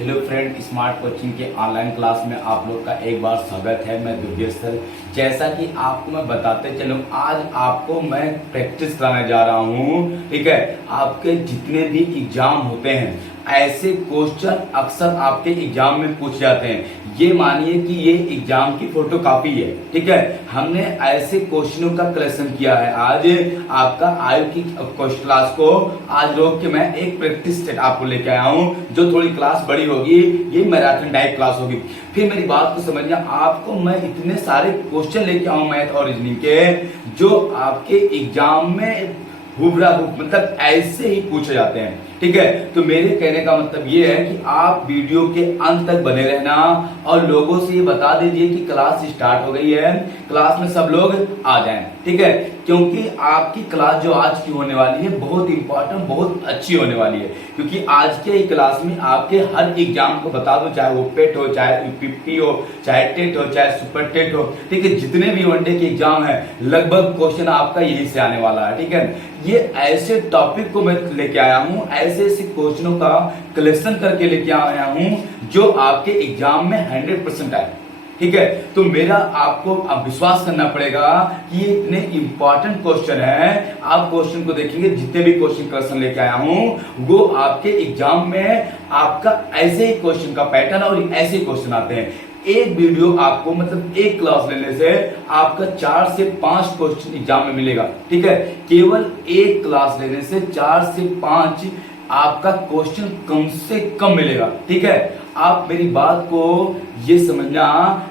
Hello friend, smart coaching के online class में आप लोग का एक बार स्वागत है। मैं दुर्गेश सर। जैसा कि आपको मैं बताते चलूं, आज आपको मैं प्रैक्टिस कराने जा रहा हूं। ठीक है, आपके जितने भी एग्जाम होते हैं ऐसे क्वेश्चन अक्सर आपके एग्जाम में पूछ जाते हैं। ये मानिए कि ये एग्जाम की फोटो कॉपी है। ठीक है, हमने ऐसे क्वेश्चनों का कलेक्शन किया है। आज आपका आयु की क्लास को आज रोक के मैं एक प्रैक्टिस सेट आपको लेके आया हूं, जो थोड़ी क्लास बड़ी होगी। ये मैराथन टाइप क्लास होगी। फिर मेरी बात को समझिए, आपको मैं इतने सारे क्वेश्चन लेके आऊं मैथ और रीजनिंग के, जो आपके एग्जाम में हुबहू मतलब ऐसे ही पूछे जाते हैं। ठीक है, तो मेरे कहने का मतलब ये है कि आप वीडियो के अंत तक बने रहना और लोगों से ये बता दीजिए कि क्लास स्टार्ट हो गई है, क्लास में सब लोग आ जाएं। ठीक है, क्योंकि आपकी क्लास जो आज की होने वाली है बहुत इंपॉर्टेंट, बहुत अच्छी होने वाली है। क्योंकि आज के क्लास में आपके हर एग्जाम को बता दो, चाहे वो पेट हो, चाहे यूपीपी हो, चाहे टेट हो, चाहे सुपर टेट हो। ठीक है, जितने भी वनडे के एग्जाम है लगभग क्वेश्चन आपका यही से आने वाला है। ठीक है, ये ऐसे टॉपिक को मैं लेके आया हूं, ऐसे ऐसे क्वेश्चनों का कलेक्शन करके लेके आया हूं जो आपके एग्जाम में 100% आए। ठीक है, तो मेरा आपको अब विश्वास करना पड़ेगा कि ये इतने इंपॉर्टेंट क्वेश्चन है। आप क्वेश्चन को देखेंगे, जितने भी क्वेश्चन कलेक्शन लेके आया हूं वो आपके एग्जाम में आपका ऐसे ही क्वेश्चन का पैटर्न और ऐसे ही क्वेश्चन आते हैं। एक वीडियो आपको मतलब एक क्लास लेने से आपका 4 से 5 क्वेश्चन एग्जाम में मिलेगा। ठीक है, केवल एक क्लास लेने से 4 से 5 आपका क्वेश्चन कम से कम मिलेगा। ठीक है, आप मेरी बात को ये समझना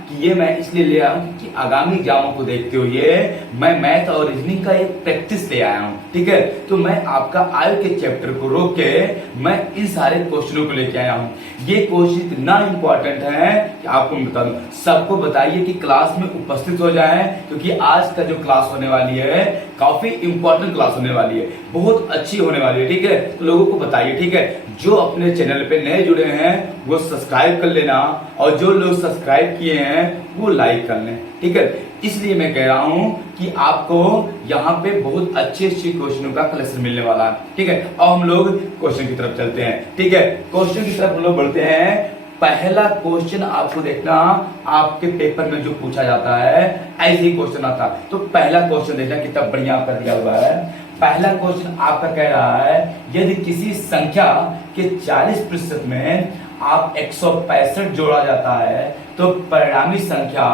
कि ये मैं इसलिए ले आया हूं कि आगामी एग्जामों को देखते हुए मैं मैथ और रीजनिंग का एक प्रैक्टिस ले आया हूं। ठीक है, तो मैं आपका आयु के चैप्टर को रोक के मैं इन सारे क्वेश्चनों को लेके आया हूं। ये क्वेश्चन इतना इंपॉर्टेंट है कि आपको बता दूं, सबको बताइए कि क्लास में उपस्थित हो जाएं, क्योंकि आज का जो क्लास होने वाली है काफी इंपॉर्टेंट क्लास होने वाली है, बहुत अच्छी होने वाली है। ठीक है, तो लोगों को बताइए। ठीक है, जो अपने चैनल पे नए जुड़े हैं वो सब्सक्राइब कर लेना, और जो लोग सब्सक्राइब किए हैं वो लाइक कर लें। ठीक है, इसलिए मैं कह रहा हूं कि आपको यहाँ पे बहुत अच्छे क्वेश्चनों का कलेक्शन मिलने वाला है। ठीक है, और हम लोग क्वेश्चन की तरफ चलते हैं। ठीक है, क्वेश्चन की तरफ हम लोग बढ़ते हैं। पहला क्वेश्चन आपको देखना, आपके पेपर में जो पूछा जाता है ऐसे ही क्वेश्चन आता है। तो पहला क्वेश्चन देखना कितना बढ़िया कर दिया हुआ है। पहला क्वेश्चन आपका कह रहा है, यदि किसी संख्या के 40% में आप 165 जोड़ा जाता है तो परिणामी संख्या,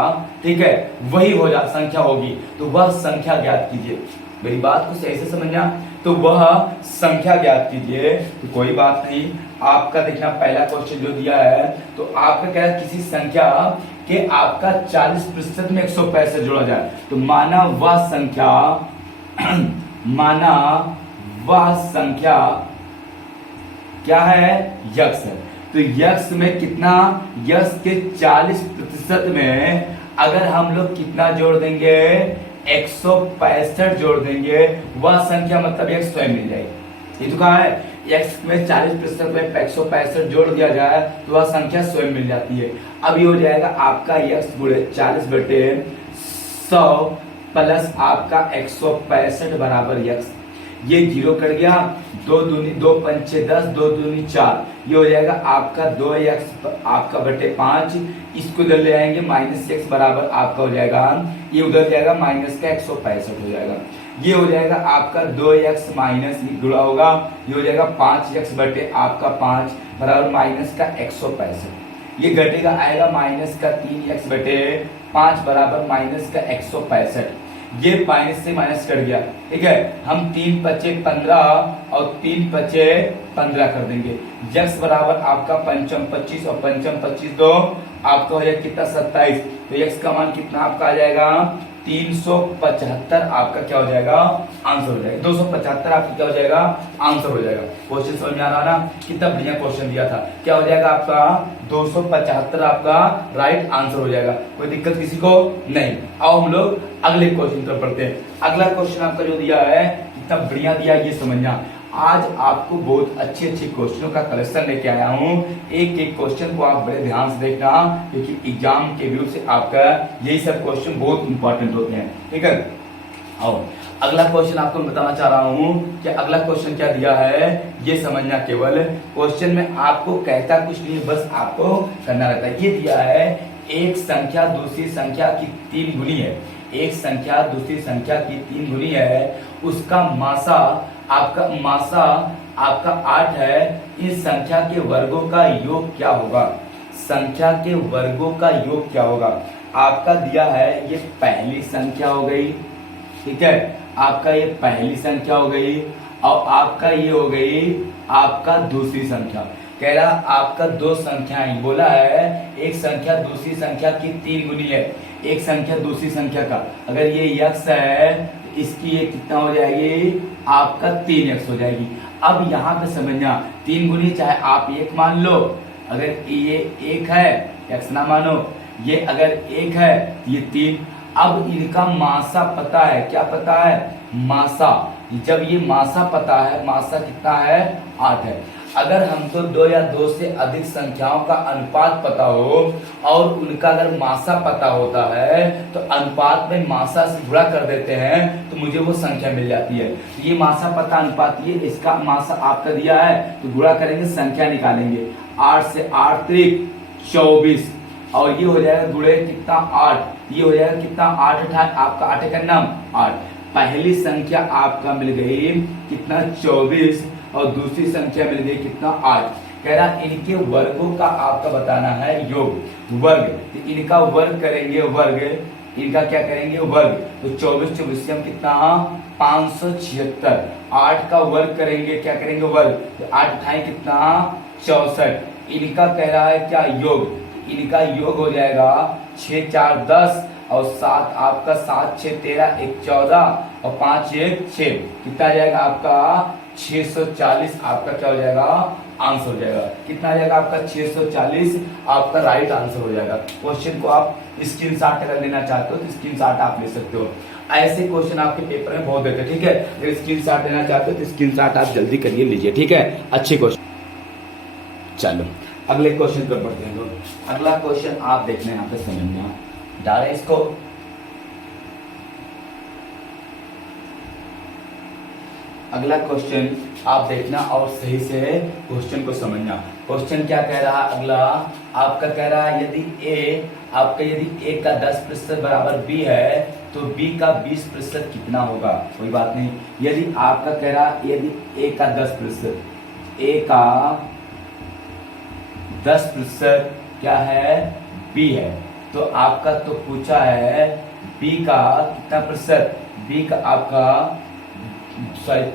ठीक है, वही हो जा संख्या होगी, तो वह संख्या ज्ञात कीजिए। मेरी बात को सही से समझना, तो वह संख्या ज्ञात कीजिए। तो कोई बात नहीं, आपका देखना पहला क्वेश्चन जो दिया है, तो आपका क्या है, किसी संख्या के आपका 40% में 165 जोड़ा जाए, तो माना वह संख्या क्या है, यक्स है। तो यक्स में कितना, यक्स के 40% में अगर हम लोग कितना जोड़ देंगे, 165 जोड़ देंगे, वह संख्या मतलब यक्स स्वयं मिल जाएगी। ये तो कहा है, यक्स में 40% में 165 जोड़ दिया जाए तो वह संख्या स्वयं मिल जाती है। अब ये हो जाएगा आपका यक्स गुणे 40/100 प्लस आपका 165 बराबर यक्स। ये जीरो कट गया, 2 दूनी 2 पंचे 10, 2 दूनी 4, ये हो जाएगा आपका 2x आपका बटे 5। इसको इधर ले आएंगे, माइनस x बराबर आपका हो जाएगा, ये उधर जाएगा माइनस का 165 हो जाएगा। ये हो जाएगा आपका 2x माइनस जुड़ा होगा, ये हो जाएगा 5x बटे आपका 5 बराबर माइनस का 165। ये घटेगा, आएगा माइनस का 3x बटे 5 बराबर माइनस का 165। ये माइनस से माइनस कट गया। ठीक है, हम 3 पचे 15 और 3 पचे 15 कर देंगे। यक्स बराबर आपका पंचम 25 और पंचम 25 दो आपका हो जाएगा कितना, 27। तो यक्स का मान कितना आपका आ जाएगा, 375 आपका क्या हो जाएगा, आंसर हो जाएगा। 275 आपका क्या हो जाएगा, आंसर हो जाएगा। क्वेश्चन समझ में आ रहा ना, कितना बढ़िया क्वेश्चन दिया था। क्या हो जाएगा आपका 275 आपका राइट आंसर हो जाएगा। कोई दिक्कत किसी को नहीं। आओ हम लोग अगले क्वेश्चन पर पढ़ते हैं। अगला क्वेश्चन आपका जो दिया है कितना बढ़िया दिया, ये समझना। आज आपको बहुत अच्छे क्वेश्चनों का कलेक्शन लेके आया हूँ। एक एक क्वेश्चन को आप बड़े ध्यान से देखना, क्योंकि एग्जाम के व्यू से आपका यही सब क्वेश्चन बहुत इंपॉर्टेंट होते हैं। ठीक है, आओ अगला क्वेश्चन आपको मैं बताना चाह रहा हूं कि अगला क्वेश्चन क्या दिया है ये समझना। केवल क्वेश्चन में आपको कहता कुछ नहीं, बस आपको करना रहता है। ये दिया है एक संख्या दूसरी संख्या की 3 गुनी है, एक संख्या दूसरी संख्या की 3 गुनी है, उसका मासा आपका 8 है। इस संख्या के वर्गों का योग क्या होगा? संख्या के वर्गों का योग क्या होगा? आपका दिया है ये पहली संख्या हो गई, ठीक है, आपका ये पहली संख्या हो गई, और आपका ये हो गई आपका दूसरी संख्या। कह रहा आपका 2 संख्याएं, बोला है एक संख्या दूसरी संख्या की 3 गुनी है, एक संख्या दूसरी संख्या का, अगर ये x है तो इसकी ये कितना हो जाएगी? आपका 3x हो जाएगी। अब यहाँ पे समझना 3 गुनी चाहे आप 1 मान लो, अगर ये 1 है x ना मानो, ये अगर 1 है ये 3। अब इनका मासा पता है, क्या पता है? मासा। जब ये मासा पता है, मासा कितना है? 8 है। अगर हमको 2 या 2 से अधिक संख्याओं का अनुपात पता हो और उनका अगर मासा पता होता है तो अनुपात में मासा से गुणा कर देते हैं तो मुझे वो संख्या मिल जाती है। तो ये मासा पता अनुपात, ये इसका मासा आपका दिया है तो गुणा करेंगे, संख्या निकालेंगे। 8 से 8 त्रिक 24, और ये हो जाएगा गुणे कितना? 8। ये हो जाएगा कितना? 8 आपका 8 का नाम 8। पहली संख्या आपका मिल गई कितना? 24, और दूसरी संख्या मिल गई कितना? 8। कह रहा इनके वर्गों का आपका बताना है योग, वर्ग। तो इनका वर्ग करेंगे, वर्ग, इनका क्या करेंगे? वर्ग। तो 24 24 हम कितना? 576। 8 का वर्ग करेंगे, क्या करेंगे? वर्ग। तो 8 × कितना? 64। इनका कह रहा है क्या? योग। इनका योग हो जाएगा 6 4 10, और 7 आपका 7 6 13 1 14, और 5 1 6, कितना आ जाएगा आपका? 640 आपका क्या हो जाएगा? आंसर हो जाएगा। कितना आ जाएगा आपका? 640 आपका राइट आंसर हो जाएगा। क्वेश्चन को आप स्क्रीनशॉट अगर लेना चाहते हो तो स्क्रीनशॉट आप ले सकते हो। ऐसे क्वेश्चन आपके पेपर में बहुत देते हैं, ठीक है। अगर स्क्रीनशॉट लेना चाहते हो तो स्क्रीनशॉट आप जल्दी करिए, लीजिए, ठीक है। अच्छे क्वेश्चन। चलो अगले क्वेश्चन पर बढ़ते हैं लोग। अगला क्वेश्चन आप देखना, यहाँ पे समझना, डालें इसको। अगला क्वेश्चन आप देखना और सही से क्वेश्चन को समझना। क्वेश्चन क्या कह रहा है? अगला आपका कह रहा है यदि यदि a का 10% बराबर b है तो b का 20% कितना होगा? कोई बात नहीं। यदि आपका कह रहा है यदि a का 10%, a का 10% क्या है? b है। तो आपका तो पूछा है b का कितना प्रतिशत? b का आपका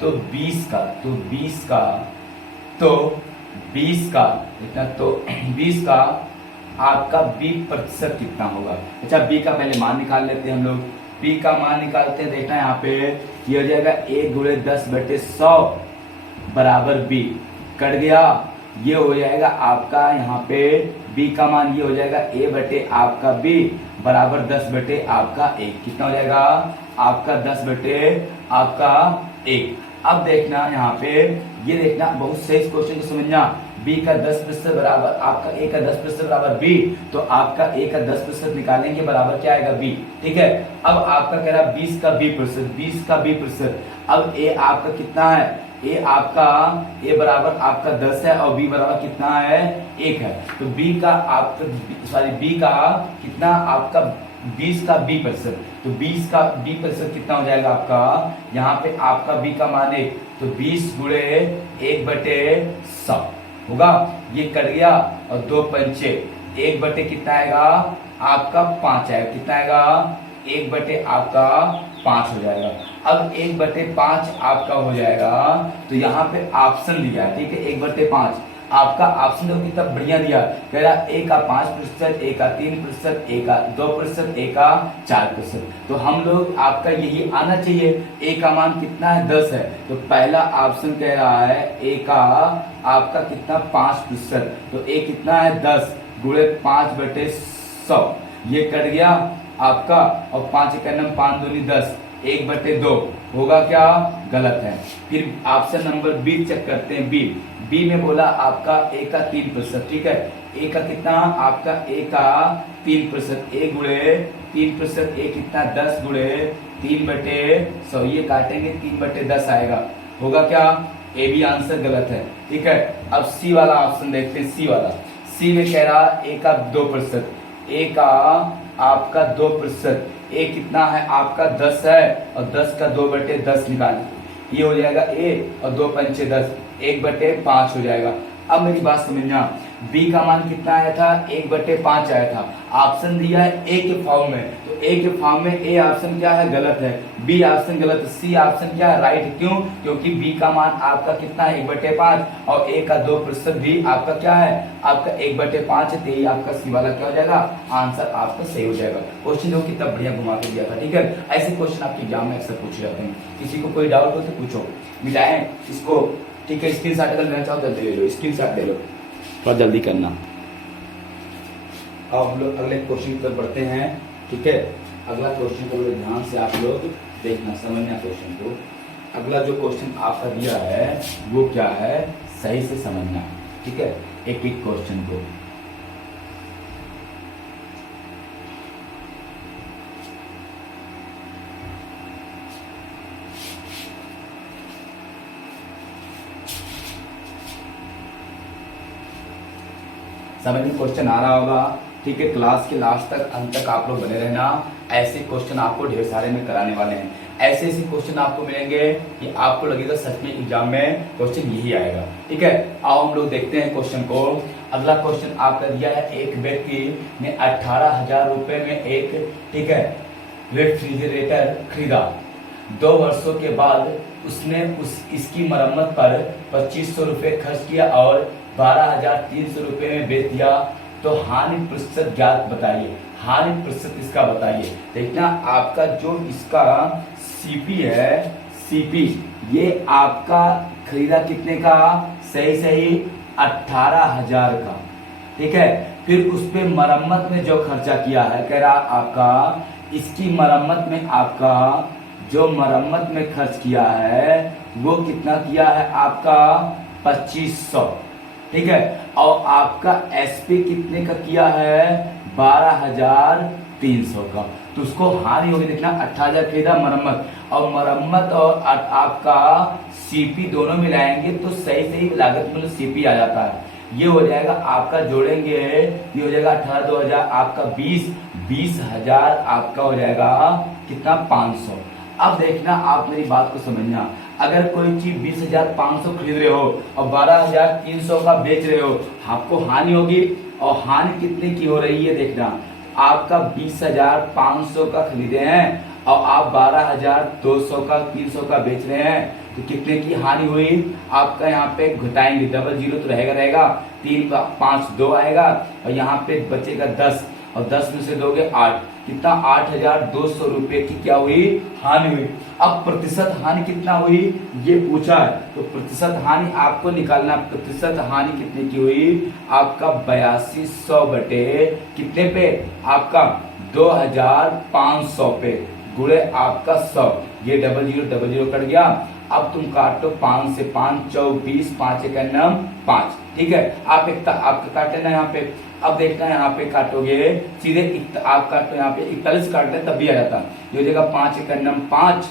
तो 20 का, तो 20 का, तो 20 का इतना, तो 20 का आपका b% कितना होगा? अच्छा b का पहले मान निकाल लेते हैं हम लोग। b का मान निकालते हैं, देखना यहाँ पे ये हो जाएगा 1 × 10/100 बराबर b। कट गया। ये हो जाएगा आपका यहाँ पे b का मान, ये हो जाएगा a बटे आपका b बराबर 10 बटे आपका 1। कितना हो जाएगा? आपका 10 बटे आपका 1। अब देखना यहाँ पे, ये देखना बहुत सही क्वेश्चन को समझना। b का 10% बराबर आपका a का 10% बराबर b, तो आपका a का 10% निकालेंगे बराबर क्या आएगा? b, ठीक है। अब आपका कह रहा 20 का b%, 20 का b%। अब a आपका कितना है? a आपका a बराबर आपका 10 है और b बराबर कितना है? 1 है। तो b का आपका b का कितना? आपका 20 का b%, तो 20 का b% कितना हो जाएगा आपका? यहाँ पे आपका b का मान 1, तो 20 × 1/100 होगा। ये कट गया, और 2 पंचे 1 बटे कितना आएगा? आपका 5 आएगा। कितना आएगा? 1 बटे आपका 5 हो जाएगा। अब 1 बटे 5 आपका हो जाएगा, तो यहाँ पे ऑप्शन दिया है, ठीक है। 1 बटे 5 आपका ऑप्शन देखो कितना बढ़िया दिया। कह रहा a का 5%, a का 3%, a का 2%, a का 4%। तो हम लोग आपका यही आना चाहिए। a का मान कितना है? 10 है। तो पहला ऑप्शन कह रहा है a का आपका कितना? 5%। तो a कितना है? 10 × 5/100। ये कट गया आपका, और 5 × 5 दूनी 10, 1/2 होगा क्या? गलत है। फिर ऑप्शन नंबर बी चेक करते हैं। बी में बोला आपका a का 3%, ठीक है। a का कितना? आपका a का 3%, a × 3%, एक कितना 10 गुणे 3/100, ये काटेंगे 3/10 आएगा, होगा क्या, ए बी आंसर गलत है। ठीक है, अब सी वाला ऑप्शन देखते हैं। सी वाला, सी में कह रहा ए का 2%, ए का आपका 2%, ए कितना है आपका 10 है, और 10 का 2/10 निकालें, ये हो जाएगा ए, और 2 पंचे 10, 1/5 हो जाएगा। अब मेरी बात समझना, बी का मान कितना आया था, 1/5 आया था। ऑप्शन दिया है ए के फॉर्म में, तो ए के फॉर्म में ए ऑप्शन क्या है, गलत है, बी ऑप्शन गलत है, सी ऑप्शन क्या है, राइट। क्यों, क्योंकि बी का मान आपका कितना है 1/5, और ए का 2% भी आपका क्या है, आपका 1/5 है, तो ये आपका सी वाला क्या हो जाएगा, आंसर आपका सही हो जाएगा। क्वेश्चन देखो कितना बढ़िया घुमा के दिया था। ठीक है, ऐसे क्वेश्चन आपके एग्जाम में अक्सर पूछे जाते हैं। किसी को कोई डाउट हो तो पूछो, मिटाएं इसको। ठीक है, स्क्रीन शॉट अगर लेना चाहो जल्दी ले लो, स्क्रीन शॉट ले लो, थोड़ा जल्दी करना। अब हम लोग अगले क्वेश्चन पर बढ़ते हैं। ठीक है, अगला क्वेश्चन को ध्यान से आप लोग देखना, समझना क्वेश्चन को। अगला जो क्वेश्चन आपका दिया है वो क्या है, सही से समझना। ठीक है, एक एक क्वेश्चन को। समझ में क्वेश्चन आ रहा होगा। ठीक है, क्लास के लास्ट तक अंत तक आप लोग बने रहना, ऐसे क्वेश्चन आपको ढेर सारे में कराने वाले हैं। ऐसे ऐसे क्वेश्चन आपको मिलेंगे कि आपको लगेगा सच में एग्जाम में क्वेश्चन यही आएगा। ठीक है, आओ हम लोग देखते हैं क्वेश्चन को। अगला क्वेश्चन आपका दिया है, एक व्यक्ति ने 18,000 रुपए में एक, ठीक है, रेफ्रिजरेटर खरीदा। 2 वर्षों के बाद उसने इसकी मरम्मत पर 2500 रुपए खर्च किया और 12,300 रुपए में बेच दिया, तो हानि प्रतिशत ज्ञात बताइए। हानि प्रतिशत इसका बताइए। देखना, आपका जो इसका सीपी है, सीपी ये आपका खरीदा कितने का, सही 18,000 का। ठीक है, फिर उस पे मरम्मत में जो खर्चा किया है, कह रहा आपका इसकी मरम्मत में आपका जो मरम्मत में खर्च किया है वो कितना किया है आपका 2500। ठीक है, और आपका एसपी कितने का किया है 12,300 का, तो उसको हानि होगी। देखना, 18,000 खरीदा मरम्मत, और मरम्मत और आपका सीपी दोनों मिलाएंगे तो सही लागत में सीपी आ जाता है। ये हो जाएगा आपका, जोड़ेंगे ये हो जाएगा 18 2000 आपका 20,000 आपका हो जाएगा कितना 500। अब देखना, आप मेरी बात को समझना, अगर कोई चीज 20,500 खरीद रहे हो और 12,300 का बेच रहे हो, आपको हानि होगी। और हानि कितने की हो रही है, देखना, आपका 20,500 का खरीदे हैं और आप 12,200 का 300 का बेच रहे हैं, तो कितने की हानि हुई आपका। यहाँ पे घटाएंगे, डबल जीरो तो रहेगा, 3 5 2 आएगा, और यहाँ पे बचेगा 10, और 10 में से दोगे 8, कितना 8,200 रुपए की क्या हुई, हानि हुई। अब प्रतिशत हानि कितना हुई ये पूछा है, तो प्रतिशत हानि आपको निकालना। प्रतिशत हानि कितने की हुई आपका 8200 बटे कितने पे, आपका 2,500 पे, गुणे आपका 100, ये डबल जीरो कट गया। अब तुम काटो 5 से 5 24, 5 1 9 5। ठीक है, आप आपका काट लेना यहाँ पे। अब देखना, यहाँ पे काटोगे सीधे आप काटो, यहाँ पे 41 काट ले तब भी आ जाता। ये हो जाएगा 5 1 9 5,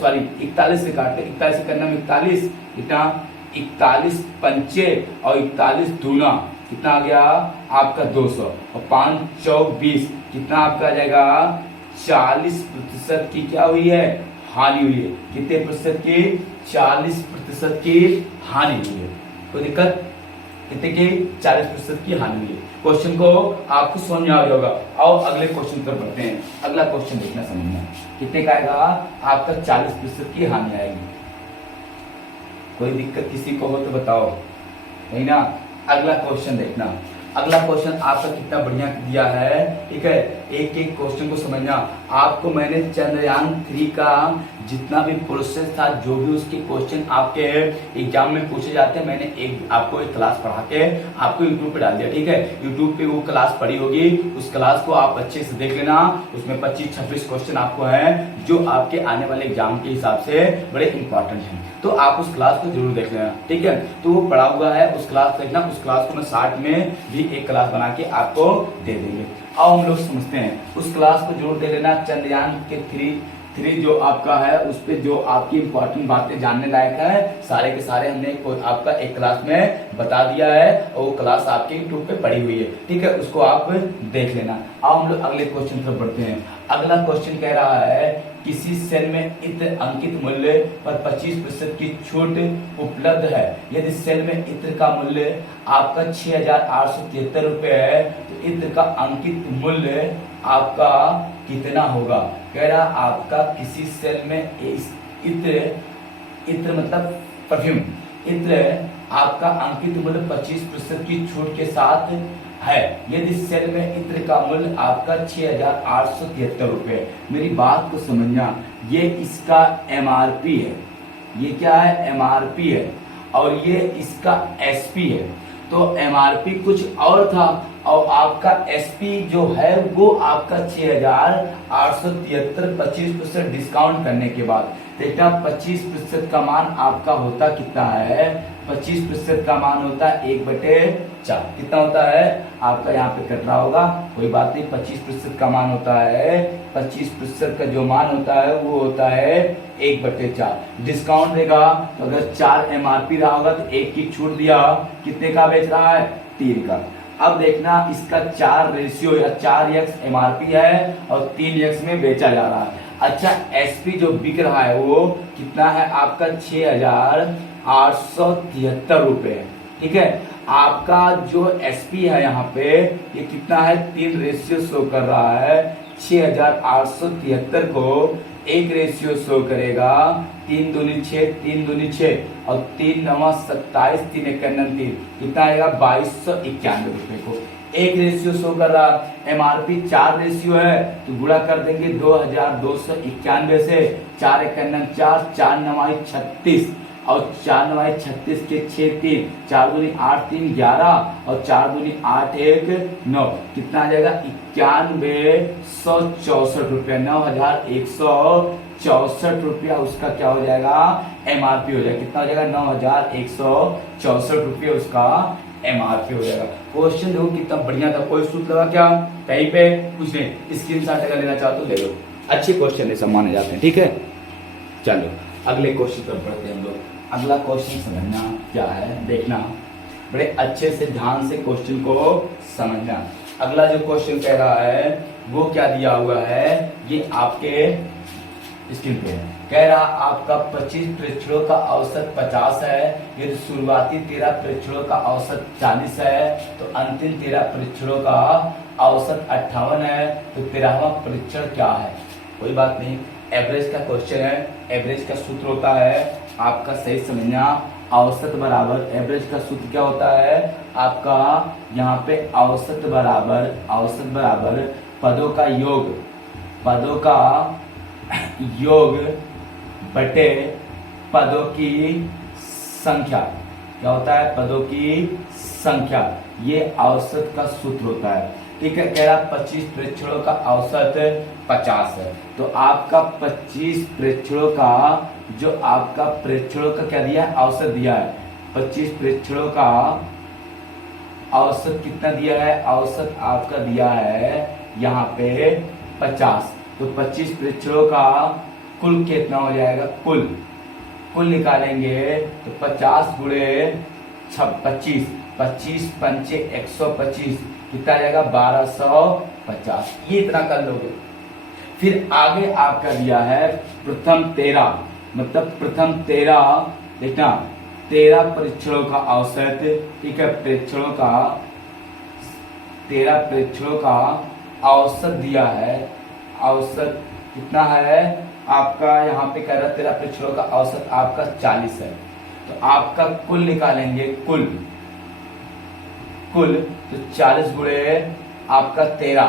सॉरी 41 से काटते, 41 1 9 41, कितना 41 पंचे और 41 दूना कितना आ गया आपका 200, और 5 चौक 20, कितना आपका आ जाएगा 40% की क्या हुई है, हानि हुई है। कितने प्रतिशत की, 40% की हानि हुई है। कोई दिक्कत, कितने की 40% की हानि हुई है। क्वेश्चन को आपको समझ में आ गया होगा। आओ अगले क्वेश्चन पर बढ़ते हैं। अगला क्वेश्चन देखना, समझना, कितने का आएगा आपका 40% की हानि आएगी। कोई दिक्कत किसी को हो तो बताओ, नहीं ना। अगला क्वेश्चन देखना, अगला क्वेश्चन आपका कितना बढ़िया दिया है। ठीक है, एक एक क्वेश्चन को समझना। आपको मैंने चंद्रयान 3 का जितना भी प्रोसेस था, जो भी उसके क्वेश्चन आपके एग्जाम में पूछे जाते हैं, मैंने आपको एक क्लास पढ़ा के आपको यूट्यूब पे डाल दिया। ठीक है, यूट्यूब पे वो क्लास पढ़ी होगी, उस क्लास को आप अच्छे से देख लेना। उसमें 25-26 क्वेश्चन आपको है जो आपके आने वाले एग्जाम के हिसाब से बड़े इंपॉर्टेंट हैं, तो आप उस क्लास को जरूर देख लेना। ठीक है, तो वो पढ़ा हुआ है, उस क्लास देखना। उस क्लास को मैं 60 में भी एक क्लास बना के आपको दे देंगे। अब हम लोग समझते हैं उस क्लास को जोड़ दे लेना। चंद्रयान के थ्री जो आपका है उस पे जो आपकी इंपॉर्टेंट बातें जानने लायक है सारे के सारे हमने आपका एक क्लास में बता दिया है और वो क्लास आपके यूट्यूब पे पड़ी हुई है, ठीक है, उसको आप देख लेना। अब हम लोग अगले क्वेश्चन पर बढ़ते हैं। अगला क्वेश्चन कह रहा है किसी सेल में इत्र अंकित मूल्य पर 25% की छूट उपलब्ध है। यदि सेल में इत्र का मूल्य आपका 6,873 रुपए है तो इत्र का अंकित मूल्य आपका कितना होगा। कह रहा आपका किसी सेल में इत्र मतलब परफ्यूम, इत्र आपका अंकित मूल्य 25% की छूट के साथ है। यदि सेल में इत्र का मूल्य आपका 6,873 रुपए। मेरी बात को समझना, ये इसका एमआरपी है, ये क्या है एमआरपी है, और ये इसका एसपी है। तो एमआरपी कुछ और था और आपका एसपी जो है वो आपका 6,873 25% डिस्काउंट करने के बाद। देखना 25% का मान आपका होता कितना है, 25% का मान होता है 1/4। कितना होता है आपका, यहाँ पे कट रहा होगा कोई बात नहीं, 25% का मान होता है, 25% का जो मान होता है वो होता है 1/4। डिस्काउंट देगा तो अगर 4 एमआरपी रहा होगा तो 1 की छूट दिया, कितने का बेच रहा है 3 का। अब देखना इसका 4 रेशियो या 4x एमआरपी है और 3x में बेचा जा रहा है। अच्छा एसपी जो बिक रहा है वो कितना है आपका 6,873 रुपए, ठीक है। आपका जो एसपी है यहाँ पे ये कितना है 3 रेशियो शो कर रहा है। 6,873 को 1 रेशियो शो करेगा, 3 दूनी 6, 3 दूनी 6 और 3 9 27, 3 91 3, कितना आएगा 2,291 रुपए को 1 रेशियो शो कर रहा। एमआरपी 4 रेशियो है तो गुणा कर देंगे 2,291 से, 4 91 4, 4 9 36 और 4 9 36 के 6 3, 4 दूनी 8 3 11 और 4 दूनी 8 1 9, कितना आ जाएगा 91,164 रुपया, 9,164 रुपया उसका क्या हो जाएगा एमआरपी हो जाएगा। कितना हो जाएगा 9,164 रुपये उसका एमआरपी हो जाएगा। क्वेश्चन देखो कितना बढ़िया था, कोई सूत्र लगा क्या कहीं पे कुछ नहीं, स्क्रीनशॉट अगर लेना चाहते हो ले लो, अच्छे क्वेश्चन है सब माने जाते हैं, ठीक है। चलो अगले क्वेश्चन पर पढ़ते हैं हम लोग। अगला क्वेश्चन समझना क्या है, देखना बड़े अच्छे से ध्यान से क्वेश्चन को समझना। अगला जो क्वेश्चन कह रहा है वो क्या दिया हुआ है, ये आपके स्क्रीन पे है। कह रहा आपका 25 परीक्षणों का औसत 50 है। यदि शुरुआती 13 परीक्षणों का औसत 40 है तो अंतिम 13 परीक्षणों का औसत 58 है, तो 13वां परीक्षण क्या है। कोई बात नहीं, एवरेज का क्वेश्चन है, एवरेज का सूत्र होता है आपका सही समझना, औसत बराबर एवरेज का सूत्र क्या होता है आपका यहाँ पे औसत बराबर पदों का योग बटे पदों की संख्या। क्या होता है पदों की संख्या, ये औसत का सूत्र होता है, ठीक है। कह रहा 25 परीक्षणों का औसत 50 है, तो आपका 25 परीक्षणों का जो आपका परीक्षणों का क्या दिया है औसत दिया है, 25 परीक्षणों का औसत कितना दिया है, औसत आपका दिया है यहाँ पे 50, तो 25 परीक्षणों का कुल कितना हो जाएगा, कुल निकालेंगे तो 50 गुणे 25, 25 पंचे 125, कितना आ जाएगा 1250, ये इतना कर लोगे। फिर आगे आपका दिया है प्रथम 13, मतलब प्रथम 13 देखना 13 परीक्षणों का औसत, ठीक है, 13 परीक्षणों का औसत दिया है। औसत कितना है आपका यहाँ पे कह रहा है 13 परीक्षणों का औसत आपका 40 है, तो आपका कुल निकालेंगे, कुल तो 40 गुणे आपका 13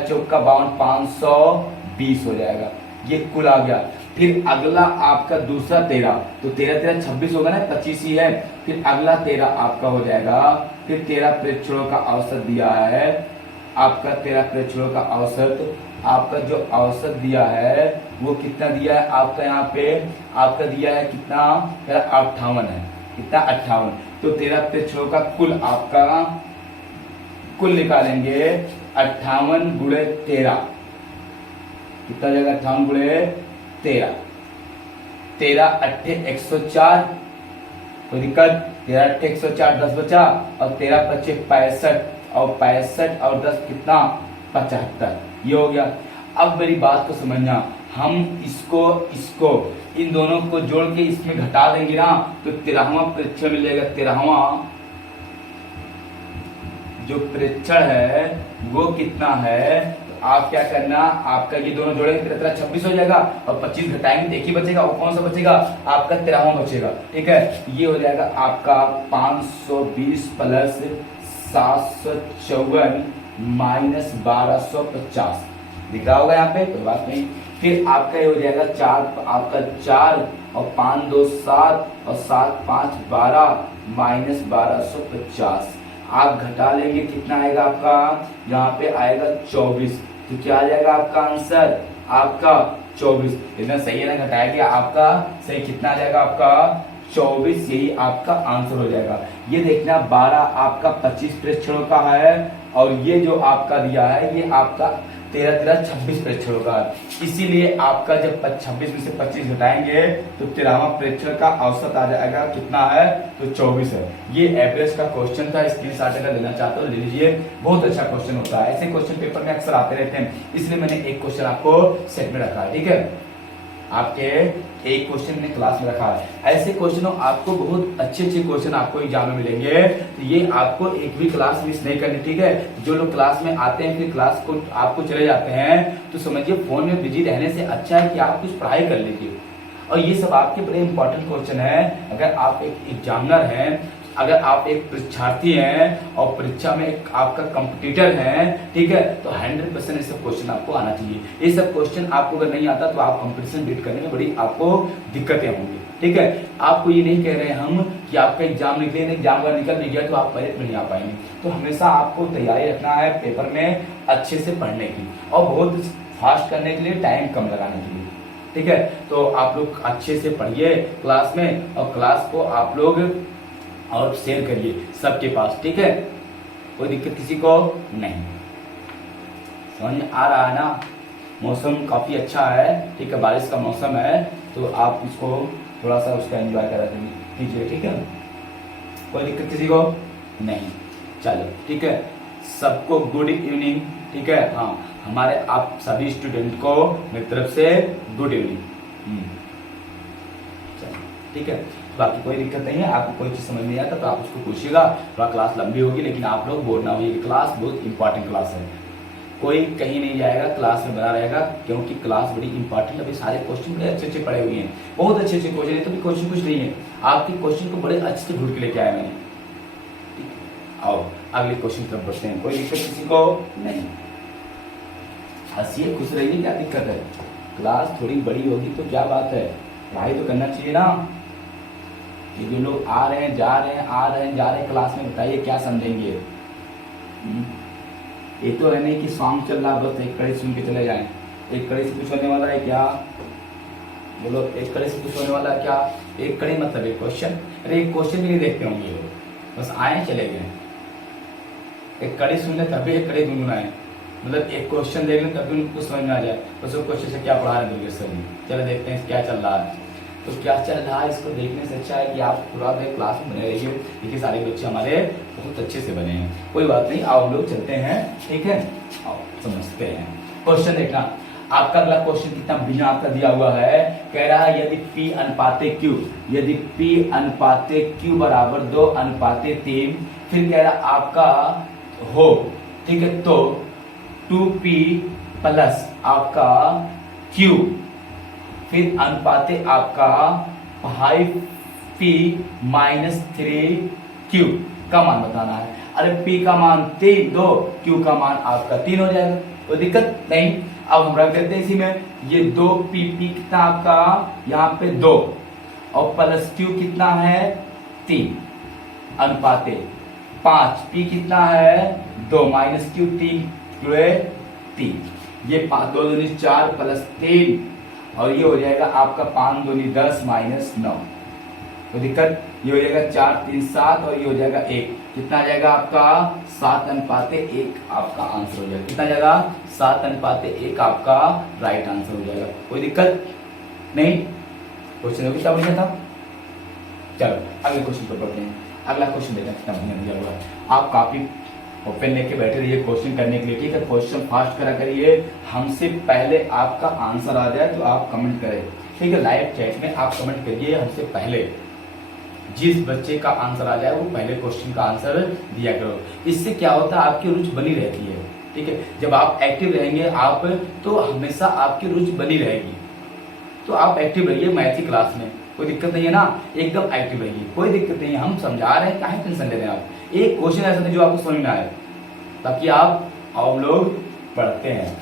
चौका 52, 520 हो जाएगा, ये कुल आ गया। फिर अगला आपका दूसरा 13, तो 13 26 होगा ना, 25 ही है। फिर अगला 13 आपका हो जाएगा, फिर 13 परीक्षणों का औसत दिया है आपका, 13 परीक्षणों का औसत आपका जो औसत दिया है वो कितना दिया है आपका, यहाँ पे आपका दिया है कितना 58 है, कितना 58, तो 13 परीक्षणों का कुल आपका कुल निकालेंगे 58 गुणे 13 कितना जाएगा? 58 गुणे 13, 13 अट्ठे 104, कोई दिक्कत? 13 अट्ठे 104, 10 बचा, और 13 पच्चे 65, और 65 और 10 कितना? 75। ये हो गया। अब मेरी बात को समझना, हम इसको इन दोनों को जोड़ के इसमें घटा देंगे ना, तो 13वां प्रेक्षण मिल जाएगा। 13वां जो प्रेक्षण है वो कितना है? तो आप क्या करना, आपका ये दोनों जोड़ेंगे 13 26 हो जाएगा, और 25 घटाएंगे तो एक ही बचेगा। वो कौन सा बचेगा? आपका 13वां बचेगा। ठीक है, ये हो जाएगा आपका 520 प्लस 754 माइनस 1250। दिख रहा होगा यहाँ पे, कोई बात नहीं। फिर आपका ये हो जाएगा 4, आपका 4 और 5 2 7 और 7 5 12 माइनस 1250। आप घटा लेंगे कितना आएगा आपका? यहाँ पे आएगा 24। तो क्या आ जाएगा आपका आंसर? आपका 24। इतना सही है ना? घटाया गया आपका सही कितना आ जाएगा? आपका 24। यही आपका आंसर हो जाएगा। ये देखना 12 आपका 25 प्रेक्षणों का है, और ये जो आपका दिया है ये आपका 13 26 प्रेक्षणों का। इसीलिए आपका जब 26 में से 25 घटाएंगे तो 13वां प्रेक्षण का औसत आ जाएगा कितना है? तो 24 है। ये एवरेज का क्वेश्चन था, स्क्रीनशॉट अगर लेना चाहते हो ले लीजिए, बहुत अच्छा क्वेश्चन होता है। ऐसे क्वेश्चन पेपर में अक्सर आते रहते हैं, इसलिए मैंने एक क्वेश्चन आपको सेट में रखा है। ठीक है, आपके एक क्वेश्चन मैंने क्लास में रखा है। ऐसे क्वेश्चनों आपको बहुत अच्छे क्वेश्चन आपको एग्जाम में मिलेंगे, तो ये आपको एक भी क्लास मिस नहीं करनी। ठीक है, जो लोग क्लास में आते हैं फिर क्लास को आपको चले जाते हैं, तो समझिए फोन में बिजी रहने से अच्छा है कि आप कुछ पढ़ाई कर लीजिए। और ये सब आपके बड़े इंपॉर्टेंट क्वेश्चन है। अगर आप एक एग्जामिनर हैं, अगर आप एक परीक्षार्थी हैं और परीक्षा में एक आपका कंपटीटर है, ठीक है, तो 100% ये सब क्वेश्चन आपको आना चाहिए। ये सब क्वेश्चन आपको अगर नहीं आता तो आप कंपटीशन बीट करने में बड़ी आपको दिक्कतें होंगी। ठीक है, आपको ये नहीं कह रहे हम कि आपका एग्जाम निकले, एग्जाम अगर निकल भी गया तो आप मेरिट में नहीं आ पाएंगे। तो हमेशा आपको तैयारी रखना है पेपर में अच्छे से पढ़ने की, और बहुत फास्ट करने के लिए, टाइम कम लगाने के लिए। ठीक है, तो आप लोग अच्छे से पढ़िए क्लास में, और क्लास को आप लोग और शेयर करिए सबके पास। ठीक है, कोई दिक्कत किसी को नहीं। समझ में आ रहा है ना? मौसम काफी अच्छा है। ठीक है, बारिश का मौसम है, तो आप इसको थोड़ा सा उसका एंजॉय करा कीजिए। ठीक है, कोई दिक्कत किसी को नहीं। चलो ठीक है, सबको गुड इवनिंग। ठीक है, हाँ, हमारे आप सभी स्टूडेंट को मेरी तरफ से गुड इवनिंग। चलो ठीक है, बाकी कोई दिक्कत नहीं है। आपको कोई चीज समझ नहीं आता तो आप उसको पूछिएगा। थोड़ा क्लास लंबी होगी, लेकिन आप लोग बोर ना होइए। क्लास बहुत इंपॉर्टेंट क्लास है, कोई कहीं नहीं जाएगा, क्लास में बना रहेगा, क्योंकि क्लास बड़ी इंपॉर्टेंट। अभी सारे क्वेश्चन बड़े अच्छे पढ़े हुए हैं, बहुत अच्छे क्वेश्चन है। तो भी क्वेश्चन कुछ नहीं है, आपके क्वेश्चन को बड़े अच्छे से ढूंढ के लेके आया मैंने। आओ अगले क्वेश्चन की तरफ बढ़ते हैं। कोई दिक्कत किसी को नहीं? हंसिए, खुश रहिए, क्या दिक्कत है? क्लास थोड़ी बड़ी होगी तो क्या बात है, पढ़ाई तो करना चाहिए ना। ये जो लोग आ रहे हैं, जा रहे हैं, आ रहे हैं, जा रहे हैं क्लास में, बताइए क्या समझेंगे? ये तो है नहीं कि सॉन्ग चल रहा बस एक कड़ी सुन के चले जाएं। एक कड़ी से कुछ होने वाला है क्या? बोलो, एक कड़ी से कुछ होने वाला है क्या? एक कड़ी मतलब एक क्वेश्चन। अरे एक क्वेश्चन भी नहीं देखते होंगे लोग, बस आए चले गए। एक कड़ी सुन ले तभी एक कड़ी गुनगुनाए, मतलब एक क्वेश्चन देख लें तभी उनको समझ में आ जाए बस वो क्वेश्चन से क्या पढ़ा रहे हैं सर। चलो देखते हैं क्या चल रहा है। तो क्या चल रहा है इसको देखने से अच्छा है कि आप पूरा देर क्लास में बने रहिए। देखिए सारे बच्चे हमारे बहुत अच्छे से बने हैं, कोई बात नहीं। आओ हम लोग चलते हैं, ठीक है, आओ समझते हैं। क्वेश्चन देखना, आपका अगला क्वेश्चन कितना बढ़िया आपका दिया हुआ है। कह रहा है यदि P अनुपाते Q, यदि P अनुपाते Q बराबर 2 अनुपाते 3, फिर कह रहा आपका हो, ठीक है, तो 2P प्लस आपका Q, फिर अनुपाते आपका 5P माइनस 3Q का मान बताना है। अरे P का मान 3 2, Q का मान आपका 3 हो जाएगा, कोई दिक्कत नहीं। अब हम रख देते हैं इसी में, ये 2P कितना आपका यहाँ पे 2 और प्लस Q कितना है 3 अनुपाते 5P कितना है 2 माइनस Q 3 ये 5 2 दूनी 4 प्लस 3 और ये हो जाएगा आपका 5 दूनी 10 माइनस 9। कोई दिक्कत? ये हो जाएगा 4 3 7 और ये हो जाएगा 1। कितना आ जाएगा आपका 7:1 आपका आंसर हो जाएगा। कितना आ जाएगा 7:1 आपका राइट आंसर हो जाएगा। कोई दिक्कत नहीं? क्वेश्चन कितना बढ़िया था। चलो अगले क्वेश्चन पर पढ़ते हैं। अगला क्वेश्चन देखना कितना बढ़िया दिया हुआ है। आप काफी ओपन लेके बैठे रहिए क्वेश्चन करने के लिए, ठीक है। क्वेश्चन फास्ट करा करिए, हमसे पहले आपका आंसर आ जाए तो आप कमेंट करें, ठीक है। लाइव चैट में आप कमेंट करिए, हमसे पहले जिस बच्चे का आंसर आ जाए वो पहले क्वेश्चन का आंसर दिया करो। इससे क्या होता है, आपकी रुचि बनी रहती है, ठीक है। जब आप एक्टिव रहेंगे आप, तो हमेशा आपकी रुचि बनी रहेगी। तो आप एक्टिव रहिए मैथ की क्लास में, कोई दिक्कत नहीं है ना, एकदम एक्टिव रहिए, कोई दिक्कत नहीं है। हम समझा रहे हैं, काहे टेंशन ले रहे हैं आप। एक क्वेश्चन ऐसा नहीं जो आपको समझ में आए, ताकि आप लोग पढ़ते हैं।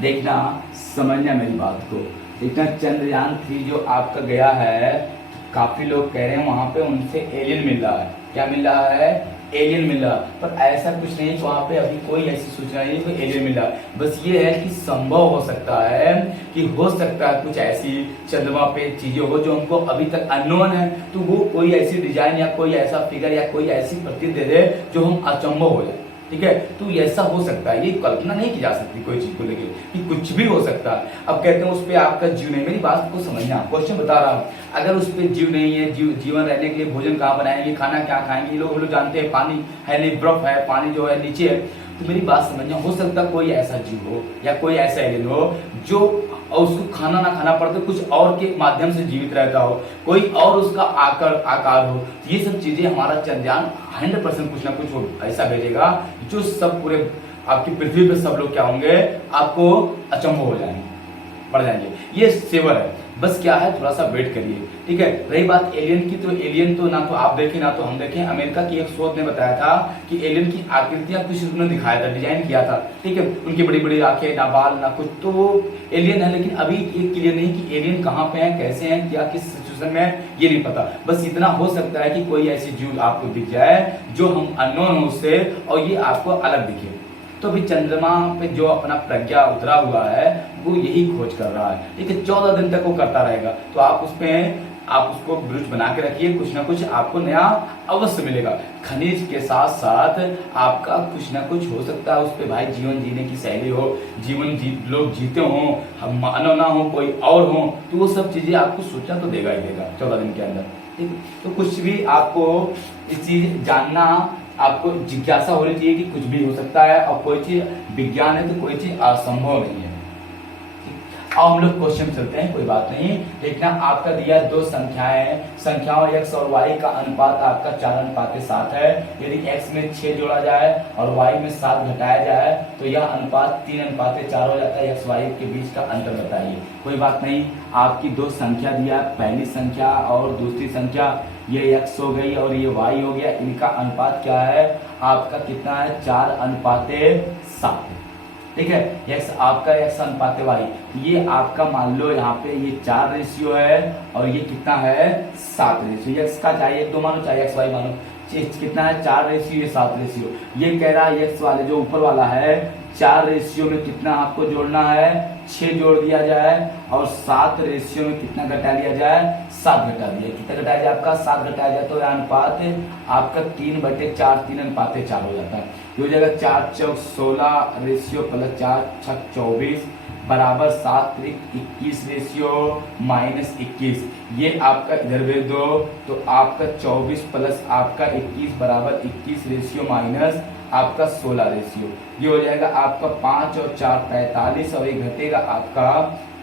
देखना, समझना मेरी बात को। देखना, चंद्रयान 3 जो आपका गया है, काफी लोग कह रहे हैं वहां पे उनसे एलियन मिल रहा है। क्या मिल रहा है? एलियन मिल रहा। पर ऐसा कुछ नहीं है, वहां पे अभी कोई ऐसी सूचना नहीं है कोई एलियन मिल रहा। बस ये है कि संभव हो सकता है कि हो सकता है कुछ ऐसी चंद्रमा पे चीजें हो जो हमको अभी तक अननोन है, तो वो कोई ऐसी डिजाइन या कोई ऐसा फिगर या कोई ऐसी प्रतीत दे दे जो हम अचंभव हो जाए, ठीक है। तो ऐसा हो सकता है, ये कल्पना नहीं की जा सकती कोई चीज को लेकर कि कुछ भी हो सकता है। अब कहते हैं उस पर आपका जीव नहीं, मेरी बात को समझना, क्वेश्चन बता रहा हूँ। अगर उस पर जीव नहीं है, जीवन रहने के लिए भोजन कहाँ बनाएंगे, खाना क्या खाएंगे, ये लोग जानते हैं पानी है नहीं, बर्फ है, पानी जो है नीचे है। तो मेरी बात समझना, हो सकता है कोई ऐसा जीव हो या कोई ऐसा एलियन हो जो उसको खाना ना खाना पड़ता, कुछ और के माध्यम से जीवित रहता हो, कोई और उसका आकार हो। ये सब चीजें हमारा चंद्रयान 100% कुछ ना कुछ ऐसा भेजेगा जो सब पूरे आपकी पृथ्वी पे सब लोग क्या होंगे, आपको अचंभव हो जाएंगे, पड़ जाएंगे। ये सेवर है, बस क्या है, थोड़ा सा वेट करिए, ठीक है। रही बात एलियन की, तो एलियन तो ना तो आप देखें ना तो हम देखें। अमेरिका की एक शोध ने बताया था कि एलियन की आकृतियां कुछ उन्होंने दिखाया था, डिजाइन किया था, ठीक है। उनकी बड़ी बड़ी आंखें, ना बाल ना कुछ, तो एलियन है। लेकिन अभी ये क्लियर नहीं कि एलियन कहाँ पे है, कैसे है, क्या किस सिचुएशन में है, ये नहीं पता। बस इतना हो सकता है कि कोई ऐसी जीव आपको दिख जाए जो हम अननोन हो उससे, और ये आपको अलग दिखे। तो अभी चंद्रमा पे जो अपना प्रज्ञा उतरा हुआ है वो यही खोज कर रहा है, ठीक है। 14 दिन तक वो करता रहेगा। तो आप उसको ब्रुच बना के रखिए, कुछ ना कुछ आपको नया अवश्य मिलेगा। खनिज के साथ साथ आपका कुछ ना कुछ हो सकता है उस पे भाई, जीवन जीने की शैली हो, लोग जीते हो, हम मानव ना हो, कोई और हो, तो वो सब चीजें आपको सूचना तो देगा ही देगा 14 दिन के अंदर, ठीक। तो कुछ भी आपको इस चीज जानना, आपको जिज्ञासा होनी चाहिए कि कुछ भी हो सकता है, और कोई चीज विज्ञान है तो कोई चीज असंभव नहीं है। अब हम लोग क्वेश्चन चलते हैं, कोई बात नहीं। देखना, आपका दिया दो संख्याओं x और y का अनुपात आपका 4:7 है। यदि x में 6 जोड़ा जाए और y में 7 घटाया जाए तो यह अनुपात 3:4 हो जाता है। x y के बीच का अंतर बताइए। कोई बात नहीं, आपकी दो संख्या दिया, पहली संख्या और दूसरी संख्या, ये x हो गई और ये y हो गया। इनका अनुपात क्या है आपका, कितना है, 4:7, ठीक है। x आपका x:y, ये आपका मान लो यहाँ पे ये 4 रेशियो है और ये कितना है 7 रेशियो। x का चाहे 1 2 मानो चाहे x y मानो, कितना है 4 रेशियो, ये 7 रेशियो। ये कह रहा है x वाले जो ऊपर वाला है 4 रेशियो में कितना आपको जोड़ना है, 6 जोड़ दिया जाए, और 7 रेशियो में कितना घटा दिया जाए, 7 घटा दिया। कितना घटाया जाए आपका 7 घटाया जाए, तो अनुपात आपका 3/4, 3:4 हो जाता है। ये हो जाएगा 4 चौक 16 रेशियो प्लस 4 छक 24 बराबर 7 त्रिक 21 रेशियो माइनस 21। ये आपका इधर भेज दो तो आपका 24 प्लस आपका 21 बराबर 21 रेशियो माइनस आपका 16 रेशियो। ये हो जाएगा आपका 5 और 4 45, और ये घटेगा आपका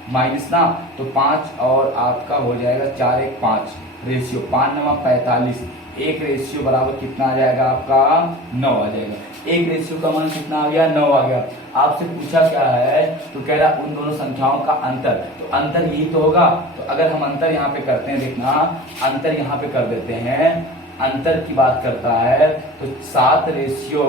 माइनस ना, तो 5 और आपका हो जाएगा 4 1 5 रेशियो, 5 9 45, 1 रेशियो बराबर कितना आ जाएगा आपका 9 आ जाएगा। 1 रेशियो का मान कितना आ गया, 9 आ गया। आपसे पूछा क्या है, तो कह रहा उन दोनों संख्याओं का अंतर, तो अंतर यही तो होगा। तो अगर हम अंतर यहाँ पे करते हैं, देखना अंतर यहाँ पे कर देते हैं, अंतर की बात करता है तो 7 रेशियो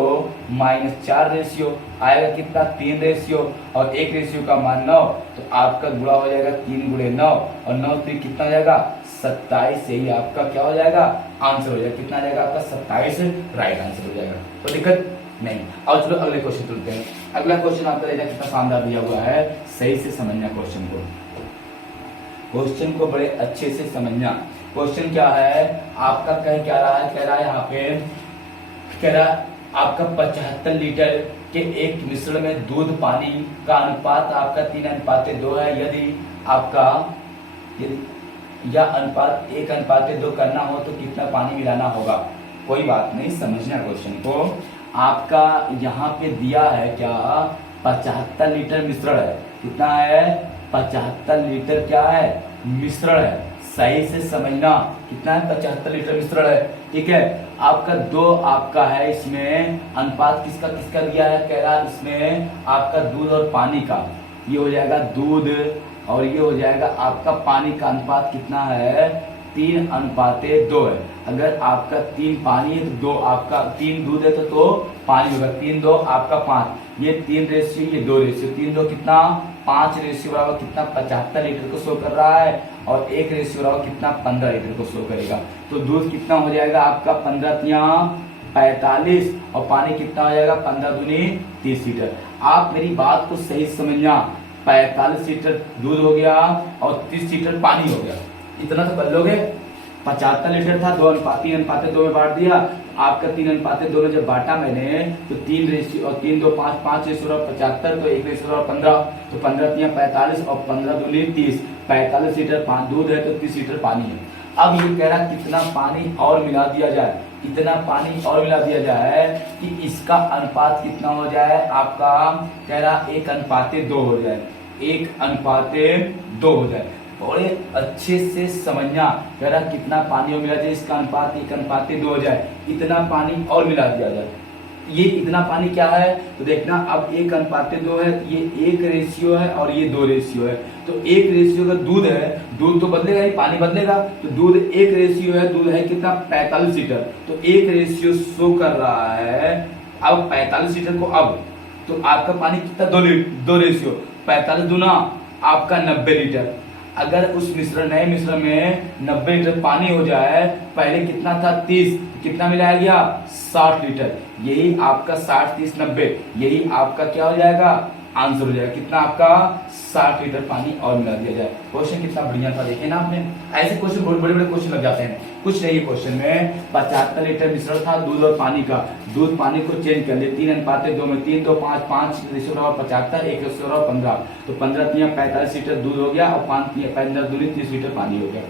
माइनस 4 रेशियो आएगा कितना, 3 रेशियो, और 1 रेशियो का मान 9, तो आपका गुणा हो जाएगा 3 गुणे 9, और 9 3 कितना हो जाएगा 27। से ही आपका क्या हो जाएगा, आंसर हो जाएगा। कितना जाएगा आपका 27 राइट आंसर हो जाएगा। तो दिक्कत नहीं। और चलो अगले क्वेश्चन चलते हैं। अगला क्वेश्चन आपका देखना कितना शानदार दिया हुआ है, सही से समझना क्वेश्चन को। क्वेश्चन को बड़े अच्छे से समझना। क्वेश्चन क्या है आपका, क्या रहा है, कह रहा है यहाँ पे, कह रहा आपका 75 लीटर के एक मिश्रण में दूध पानी का अनुपात आपका 3:2 है। यदि आपका या अनुपात 1:2 करना हो तो कितना पानी मिलाना होगा। कोई बात नहीं, समझना क्वेश्चन को। आपका यहाँ पे दिया है क्या, 75 लीटर मिश्रण है। कितना है, 75 लीटर क्या है, मिश्रण है। सही से समझना, कितना है, 75 लीटर मिश्रण है। ठीक है, आपका दो आपका है, इसमें अनुपात किसका किसका दिया है, कह रहा इसमें आपका दूध और पानी का। ये हो जाएगा दूध और ये हो जाएगा आपका पानी का अनुपात कितना है, 3:2 है। अगर आपका 3 पानी है तो 2 आपका, 3 दूध है तो 2 पानी होगा। 3 2 आपका 5, ये 3 रेशियो ये 2 रेशियो, 3 2 कितना 5 रेशियो बराबर कितना 75 लीटर को शो कर रहा है और 1 रेशियो बराबर कितना 15 लीटर को शो करेगा। तो दूध कितना हो जाएगा आपका 15×45 और पानी कितना हो जाएगा 15×30 लीटर। आप मेरी बात को सही समझना, 45 लीटर दूध हो गया और 30 लीटर पानी हो गया। इतना तो कर लोगे। 75 लीटर था, 3:2 में बांट दिया। आपका 3:2 में जब बांटा मैंने तो 3 रेशियो और 3 2 5 5 रेशियो और 75 तो 1 रेशियो और 15, तो 15×45 और 15×30, 45 लीटर दूध है तो 30 लीटर पानी है। अब ये कह रहा कितना पानी और मिला दिया जाए, इतना पानी और मिला दिया जाए कि इसका अनुपात कितना हो जाए आपका, कह रहा 1:2 हो जाए, 1:2 हो जाए। बड़े अच्छे से समझना, कह रहा कितना पानी और मिला जाए, इसका अनुपात 1:2 हो जाए, इतना पानी और मिला दिया जाए। ये इतना पानी क्या है तो देखना, अब 1:2 है, ये 1 रेशियो है और ये 2 रेशियो है। तो 1 रेशियो का दूध है, दूध तो बदलेगा ही, पानी बदलेगा, तो दूध 1 रेशियो है, दूध है कितना 45 लीटर, तो 1 रेशियो शो कर रहा है। अब 45 लीटर को अब तो आपका पानी कितना 2 रेशियो, 45 दूना आपका 90 लीटर। अगर उस मिश्रण नए मिश्रण में 90 लीटर पानी हो जाए, पहले कितना था 30, कितना मिलाया गया 60 लीटर। यही आपका 60 30 90, यही आपका क्या हो जाएगा आंसर हो जाएगा। कितना आपका 60 लीटर पानी और मिला दिया जाए। क्वेश्चन कितना बढ़िया था, देखे ना आपने। ऐसे क्वेश्चन बहुत बड़े बड़े क्वेश्चन लग जाते हैं। कुछ नहीं, क्वेश्चन में 75 लीटर मिश्रण था दूध और पानी का, दूध पानी को चेंज कर ले 3:2 में, 3 2 5 5 रेशियो बराबर 75, 1 रेशियो बराबर 15, तो 15×45 लीटर दूध हो गया और 15×2 30 लीटर पानी हो गया।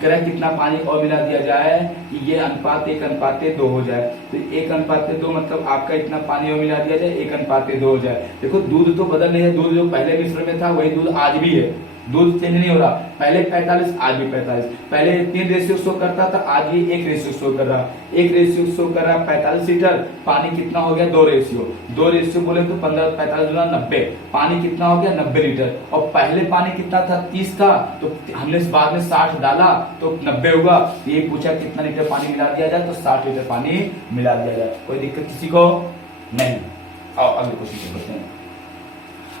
कह रहा है कितना पानी और मिला दिया जाए कि ये अनुपात 1:2 हो जाए। तो 1:2 मतलब आपका इतना पानी और मिला दिया जाए, 1:2 हो जाए। देखो दूध तो बदल नहीं है, दूध जो पहले मिश्रण में था वही दूध आज भी है, दूध चेंज नहीं हो रहा। पहले 45 आज भी 45, पहले 3 रेशियो शो करता था, आज ये 1 रेशियो शो कर रहा, 1 रेशियो शो कर रहा 45 लीटर, पानी कितना हो गया 2 रेशियो, 2 रेशियो बोले तो 15 45 90, पानी कितना हो गया 90 लीटर। और पहले पानी कितना था 30 था, तो हमने इस बाद में 60 डाला तो 90 होगा। ये पूछा कितना लीटर पानी मिला दिया जाए, तो 60 लीटर पानी मिला दिया जाए। कोई दिक्कत किसी को नहीं। और अगले क्वेश्चन करते हैं।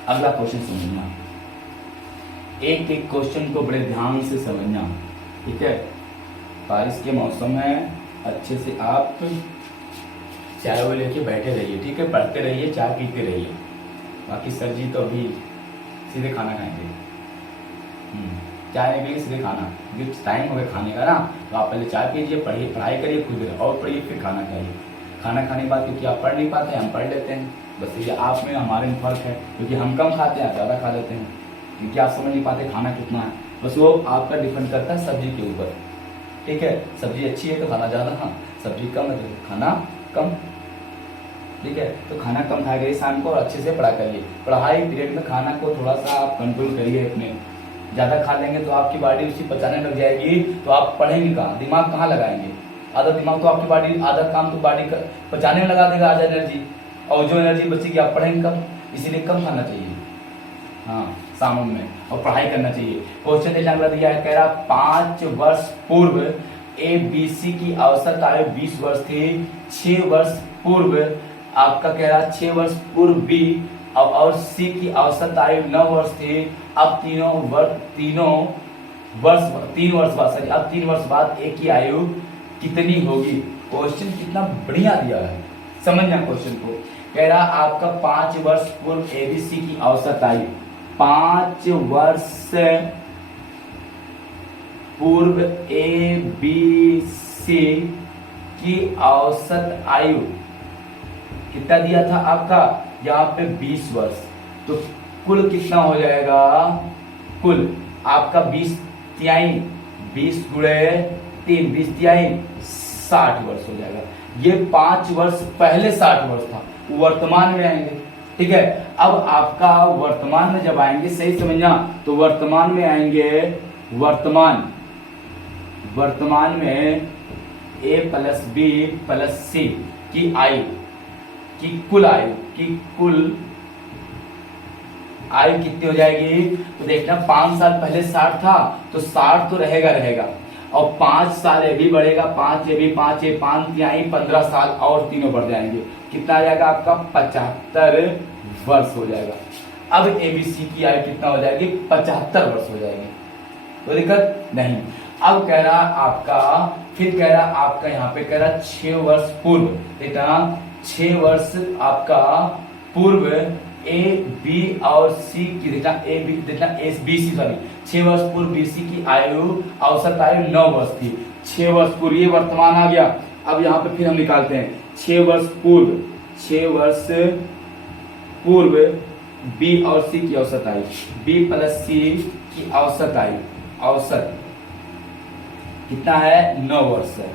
अगला क्वेश्चन समझना, एक एक क्वेश्चन को बड़े ध्यान से समझना, ठीक है। बारिश के मौसम में अच्छे से आप चाय वो लेके बैठे रहिए, ठीक है, पढ़ते रहिए, चाय पीते रहिए। बाकी सर जी तो अभी सीधे खाना खाएंगे, चाय नहीं पिएंगे, सीधे खाना, क्योंकि टाइम हो गया खाने का ना। तो आप पहले चाय पीजिए, पढ़िए, पढ़ाई करिए खुद और पढ़िए, फिर खाना खाइए। खाना खाने के बाद क्योंकि आप पढ़ नहीं पाते, हम पढ़ लेते हैं। बस ये आप में हमारे में फर्क है, क्योंकि हम कम खाते हैं, ज़्यादा खा लेते हैं, क्योंकि आप समझ नहीं पाते खाना कितना है। बस वो आपका डिपेंड करता है सब्जी के ऊपर, ठीक है। सब्जी अच्छी है तो खाना ज़्यादा, हाँ सब्जी कम है तो खाना कम, ठीक है। तो खाना कम खाया करिए शाम को और अच्छे से पढ़ा करिए। पढ़ाई पीरियड में खाना को थोड़ा सा आप कंट्रोल करिए अपने। ज़्यादा खा लेंगे तो आपकी बॉडी उसी पचाने लग जाएगी, तो आप पढ़ेंगे कहाँ, दिमाग कहाँ लगाएंगे। आधा दिमाग तो आपकी बॉडी, आधा काम तो बॉडी पचाने में लगा देगा, आधा एनर्जी, और जो एनर्जी बचेगी आप पढ़ेंगे कम। इसीलिए कम खाना चाहिए, हाँ शाम में, और पढ़ाई करना चाहिए। क्वेश्चन अगला दिया है, कह रहा 5 वर्ष पूर्व ABC की औसत आयु 20 वर्ष थी। 6 वर्ष पूर्व आपका कह रहा 6 वर्ष पूर्व B और C की औसत आयु 9 वर्ष थी। अब 3 वर्ष बाद अब 3 वर्ष बाद A की आयु कितनी होगी। क्वेश्चन कितना बढ़िया दिया है, समझना क्वेश्चन को। कह रहा आपका 5 वर्ष पूर्व ABC की औसत आयु, 5 वर्ष पूर्व ए बी सी की औसत आयु कितना दिया था आपका यहाँ पे 20 वर्ष, तो कुल कितना हो जाएगा, कुल आपका 20 तिहाई 20 गुणे 3 20 तिहाई 60 वर्ष हो जाएगा। ये 5 वर्ष पहले 60 वर्ष था, वर्तमान में आएंगे। ठीक है, अब आपका वर्तमान में जब आएंगे, सही समझना, तो वर्तमान में आएंगे, वर्तमान में ए प्लस बी प्लस सी की आयु की कुल आयु कितनी हो जाएगी, तो देखना 5 साल पहले 60 था, तो 60 तो रहेगा और 5 साल ये भी बढ़ेगा, 5 ये भी, 5 ये 5 तिहाई 15 साल और तीनों बढ़ जाएंगे, कितना आ जाएगा आपका 75 वर्ष हो जाएगा। अब एबीसी की आयु कितना हो जाएगी, 75 वर्ष हो जाएगी, तो दिक्कत नहीं। अब कह रहा आपका, फिर कह रहा आपका यहाँ पे कह रहा 6 वर्ष पूर्व, देखना 6 वर्ष आपका पूर्व ए बी और सी की, देखना ए बी, देखना एस बी सी, सॉरी 6 वर्ष पूर्व बीसी की आयु, औसत आयु 9 वर्ष थी। 6 वर्ष पूर्व, ये वर्तमान आ गया। अब यहाँ पे फिर हम निकालते हैं 6 वर्ष पूर्व बी और सी की औसत आयु, बी प्लस सी की औसत आयु, औसत कितना है, 9 वर्ष है।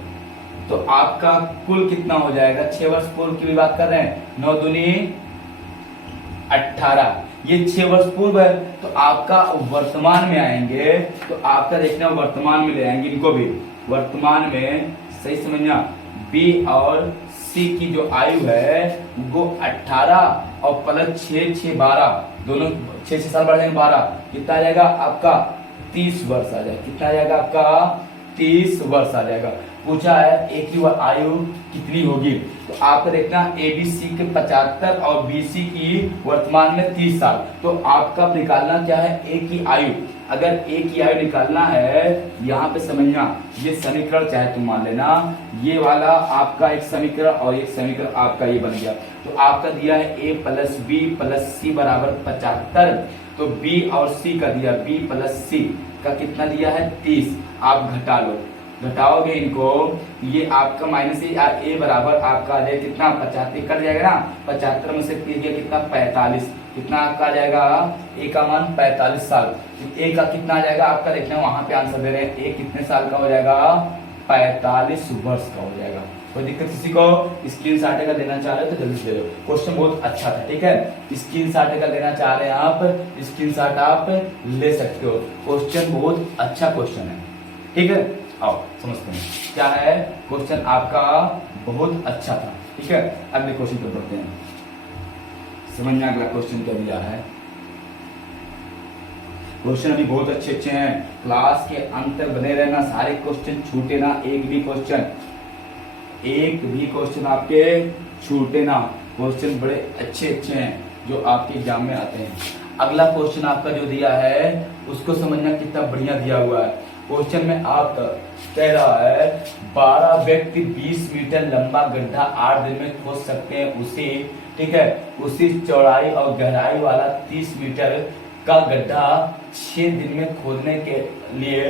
तो आपका कुल कितना हो जाएगा, 6 वर्ष पूर्व की भी बात कर रहे हैं, 9 दूनी 18, ये 6 वर्ष पूर्व है। तो आपका वर्तमान में आएंगे, तो आपका देखना वर्तमान में ले आएंगे इनको भी, वर्तमान में सही समझना, बी और सी की जो आयु है वो 18 और प्लस 6 6 12, दोनों 6 साल बढ़ जाएंगे 12, कितना आ जाएगा आपका 30 वर्ष आ जाएगा, कितना आ जाएगा आपका 30 वर्ष आ जाएगा। पूछा है ए की आयु कितनी होगी, तो आपको देखना ए बी सी के 75 और बी सी की वर्तमान में 30 साल, तो आपका निकालना क्या है, ए की आयु। अगर ए की आयु निकालना है, यहाँ पे समझना, ये समीकरण चाहे तुम मान लेना, ये वाला आपका एक समीकरण और एक समीकरण आपका ये बन गया। तो आपका दिया है ए प्लस बी प्लस सी बराबर 75, तो बी और सी का दिया, बी प्लस सी का कितना दिया है 30, आप घटा लो, घटाओगे इनको, ये आपका माइनस ए बराबर आपका आ जाएगा कितना, 75 कट जाएगा ना, 75 में से 30 गया कितना 45, कितना आपका आ जाएगा, ए का मान 45 साल, ए का कितना आ जाएगा आपका, देखना वहां पे आंसर दे रहे हैं, ए कितने साल का हो जाएगा, 45 वर्ष का हो जाएगा। कोई दिक्कत किसी को, स्क्रीनशॉट अगर लेना चाह रहे हो तो जल्दी से ले लो, क्वेश्चन बहुत अच्छा था। ठीक है, स्क्रीनशॉट अगर लेना चाह रहे हैं आप, स्क्रीनशॉट आप ले सकते हो, क्वेश्चन बहुत अच्छा क्वेश्चन है। ठीक है, आओ समझते हैं क्या है क्वेश्चन, आपका बहुत अच्छा था। ठीक है, अगले क्वेश्चन पे बढ़ते हैं, समझना अगला क्वेश्चन क्या दिया है। क्वेश्चन अभी बहुत अच्छे अच्छे हैं, क्लास के अंत तक बने रहना, सारे क्वेश्चन छूटे ना, एक भी क्वेश्चन आपके छूटे ना, क्वेश्चन बड़े अच्छे अच्छे हैं जो आपके एग्जाम में आते हैं। अगला क्वेश्चन आपका जो दिया है उसको समझना कितना बढ़िया दिया हुआ है। क्वेश्चन में आपका कह रहा है 12 व्यक्ति 20 मीटर लंबा गड्ढा 8 दिन में खोद सकते हैं, उसी, ठीक है, उसी चौड़ाई और गहराई वाला 30 मीटर का गड्ढा 6 दिन में खोदने के लिए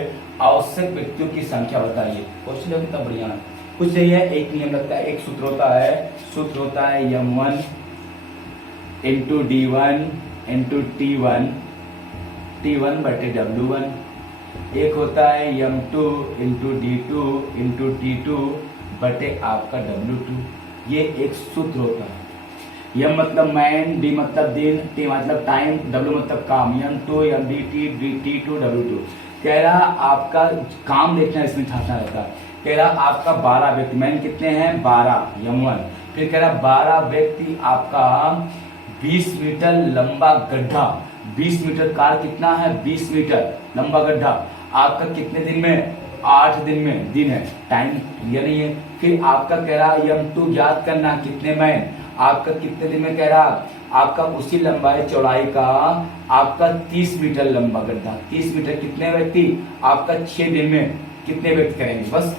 आवश्यक व्यक्तियों की संख्या बताइए। क्वेश्चन कितना बढ़िया है, कुछ नहीं है, एक नियम लगता है, एक सूत्र होता है m1 into d1 into t1 बटे w1, एक होता है m2 into d2 into t2 बटे आपका w2, ये एक सूत्र होता है। m मतलब मैन, d मतलब दिन, t मतलब टाइम, w मतलब काम, m2 mdt t2 w2। कह रहा आपका काम देखना इसमें छाटा रहता है, कह रहा आपका 12 व्यक्ति, मैन कितने हैं 12 m1, फिर कह रहा 12 व्यक्ति आपका 20 मीटर लंबा गड्ढा, 20 मीटर कार कितना है 20 मीटर लंबा गड्ढा आपका कितने दिन में 8 दिन में, दिन है टाइम क्लियर नहीं है। फिर आपका कह रहा m2 ज्ञात करना, कितने मैन आपका कितने दिन में, कह रहा आपका उसी लंबाई चौड़ाई का आपका 30 मीटर लंबा गड्ढा, 30 मीटर कितने व्यक्ति आपका 6 दिन में कितने व्यक्ति करेंगे, बस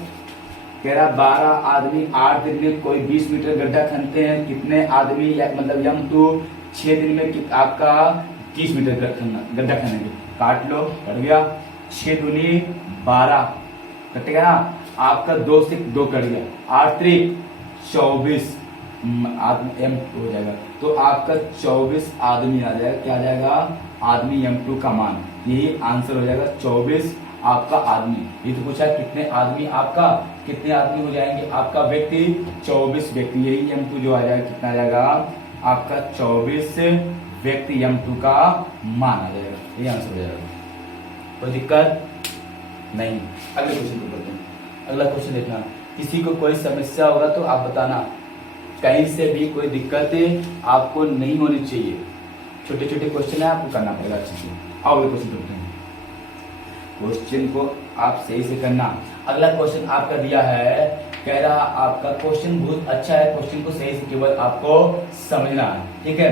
कह रहा 12 आदमी 8 दिन में कोई 20 मीटर गड्ढा खनते हैं, कितने आदमी मतलब m2 6 दिन में आपका 30 मीटर गड्ढा खनेंगे, काट लो, कट गया 6 दूनी 12 कटेगा ना, आपका 2 से 2 कट गया, 8 3 24 आदमी M2 हो जाएगा। तो आपका 24 आदमी आ जाएगा, क्या आ जाएगा, आदमी M2 का मान, यही आंसर हो जाएगा 24 आपका आदमी। ये तो पूछा कितने आदमी, आपका कितने आदमी हो जाएंगे, आपका व्यक्ति 24 व्यक्ति, यही M2 जो आ जाएगा, कितना आ जाएगा आपका 24 व्यक्ति M2 का मान आ जाएगा, ये आंसर हो जाएगा। कोई दिक्कत नहीं। अगले क्वेश्चन को करते हैं। अगला क्वेश्चन देखना, किसी को कोई समस्या होगा तो आप बताना, कहीं से भी कोई दिक्कत आपको नहीं होनी चाहिए। छोटे छोटे क्वेश्चन है, आपको करना पड़ेगा अच्छे से। आओ अगले क्वेश्चन करते हैं। क्वेश्चन को आप सही से करना। अगला क्वेश्चन आपका दिया है, कह रहा आपका क्वेश्चन बहुत अच्छा है, क्वेश्चन को सही से केवल आपको समझना है, ठीक है।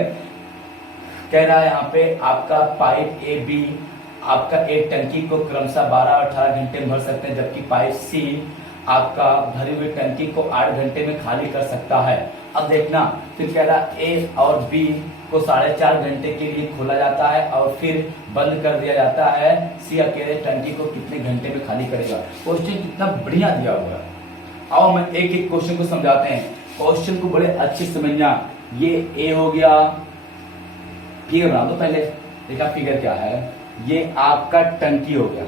कह रहा है यहाँ पे आपका पाइप ए बी आपका एक टंकी को क्रमशः 12 और 18 घंटे में भर सकते हैं, जबकि पाइप सी आपका भरी हुई टंकी को 8 घंटे में खाली कर सकता है। अब देखना, फिर कह रहा ए और बी को 4.5 घंटे के लिए खोला जाता है और फिर बंद कर दिया जाता है, सी अकेले टंकी को कितने घंटे में खाली करेगा। क्वेश्चन कितना बढ़िया दिया हुआ है। आओ मैं एक एक क्वेश्चन को समझाते हैं, क्वेश्चन को बड़े अच्छे समझना। ये ए हो गया, फिगर बना दो पहले, देखा फिगर क्या है, ये आपका टंकी हो गया,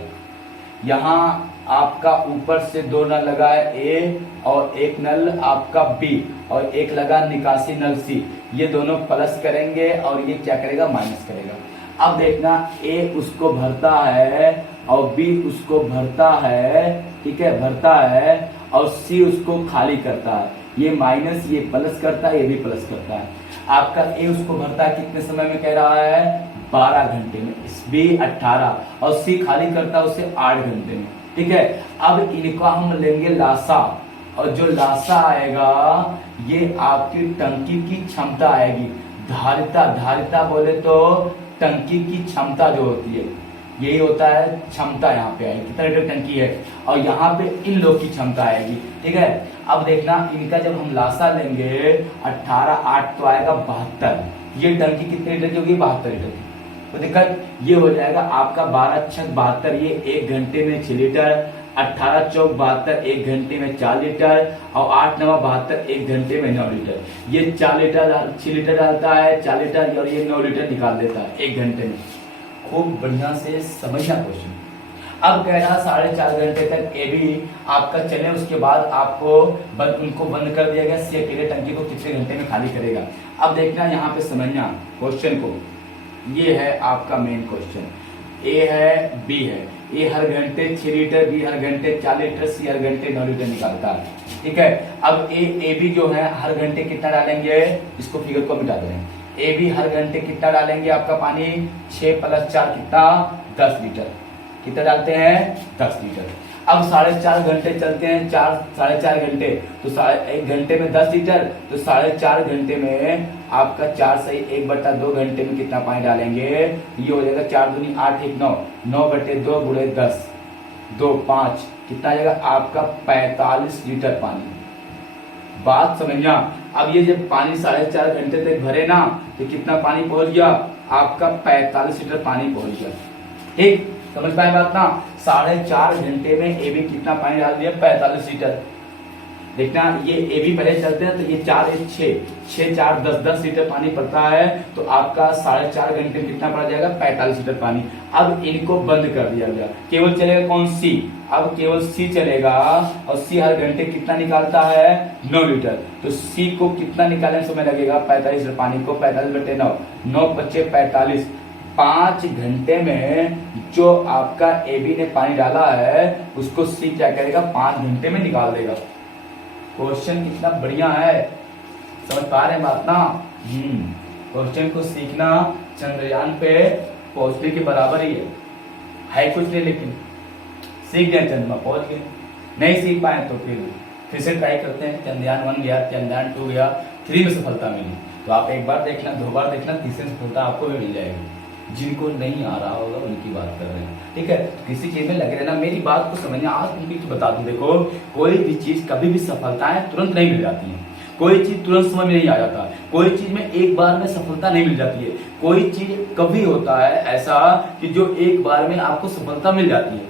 यहाँ आपका ऊपर से 2 नल लगा है ए और एक नल आपका बी और एक लगा निकासी नल सी, ये दोनों प्लस करेंगे और ये क्या करेगा, माइनस करेगा। अब देखना, ए उसको भरता है और बी उसको भरता है, ठीक है, भरता है, और सी उसको खाली करता है। ये माइनस ये प्लस करता है, ये भी प्लस करता है। आपका ए उसको भरता है कितने समय में, कह रहा है 12 घंटे में, बी 18 और सी खाली करता है उसे 8 घंटे में, ठीक है। अब इनका हम लेंगे लासा, और जो लासा आएगा ये आपकी टंकी की क्षमता आएगी। धारिता, धारिता बोले तो टंकी की क्षमता जो होती है, यही होता है क्षमता, यहाँ पे आएगी कितना लीटर टंकी है, और यहाँ पे इन लोग की क्षमता आएगी, ठीक है। अब देखना, इनका जब हम लासा लेंगे 18 8 तो आएगा 72, ये टंकी कितने लीटर की होगी, 72 लीटर की। तो दिक्कत ये हो जाएगा आपका 12 6 72, ये 1 घंटे में 6 लीटर, 18 चौक 72 1 घंटे में 4 लीटर, और 8 9 72 1 घंटे में 9 लीटर। ये 4 लीटर 6 लीटर डालता है 4 लीटर, और ये 9 लीटर निकाल देता है 1 घंटे में। खूब बढ़िया से समझना क्वेश्चन। अब कह रहा 4.5 घंटे तक ए बी आपका चले, उसके बाद आपको उनको बंद कर दिया गया, सी अकेले टंकी को कितने घंटे में खाली करेगा। अब देखना यहाँ पे समझना क्वेश्चन को, ये है आपका मेन क्वेश्चन। ए है बी है, ए हर घंटे 6 लीटर, बी हर घंटे 4 लीटर, सी हर घंटे 9 लीटर निकालता है, ठीक है। अब ए बी जो है हर घंटे कितना डालेंगे, इसको फिगर को मिटा दें। ए बी हर घंटे कितना डालेंगे, आपका पानी 6 + 4 कितना 10 लीटर, कितना डालते हैं 10 लीटर। अब 4.5 घंटे चलते हैं, 4.5 घंटे, तो 1 घंटे में 10 लीटर, तो 4.5 घंटे में आपका 4 से 1/2 घंटे में कितना पानी डालेंगे, ये हो जाएगा 4 दूनी 8 1 9, 9/2 गुणे 10 2 5, कितना आ जाएगा आपका 45 लीटर पानी। बात समझना। अब ये जब पानी 4.5 घंटे तक भरे ना, तो कितना पानी पहुंच गया, आपका 45 लीटर पानी पहुंच गया, ठीक, समझ पाए बात ना। 4.5 घंटे में ए बी कितना पानी डाल दिया, 45 लीटर। देखना, ये ए बी पहले चलते हैं, तो ये 4 1 6 4 10 लीटर पानी पड़ता है, तो आपका 4.5 घंटे में कितना पड़ जाएगा, 45 लीटर पानी। अब इनको बंद कर दिया गया, केवल चलेगा कौन, सी। अब केवल सी चलेगा, और सी हर घंटे कितना निकालता है, 9 लीटर। तो सी को कितना निकालने में समय लगेगा, 45 लीटर पानी को 45/9, 9 × 45, 5 घंटे में जो आपका ए बी ने पानी डाला है उसको सी क्या करेगा, 5 घंटे में निकाल देगा। क्वेश्चन कितना बढ़िया है, समझ पा रहे हैं बात ना। क्वेश्चन को सीखना चंद्रयान पे पहुंचने के बराबर ही है कुछ नहीं, लेकिन सीख गए, चंद्रमा पहुंच गए। नहीं सीख पाए तो फिर से ट्राई करते हैं। चंद्रयान 1 गया, चंद्रयान 2 गया, 3 में सफलता मिली, तो आप एक बार देखना, 2 बार देखना, तीसरी सफलता आपको भी मिल जाएगी। जिनको नहीं आ रहा होगा उनकी बात कर रहे हैं, ठीक है। किसी चीज में लगे रहना, मेरी बात को समझना। आज तुमको बता दूं, देखो कोई भी चीज कभी भी सफलताएं तुरंत नहीं मिल जाती है, कोई चीज तुरंत समय में नहीं आ जाता, कोई चीज में एक बार में सफलता नहीं मिल जाती है। कोई चीज कभी होता है ऐसा कि जो एक बार में आपको सफलता मिल जाती है,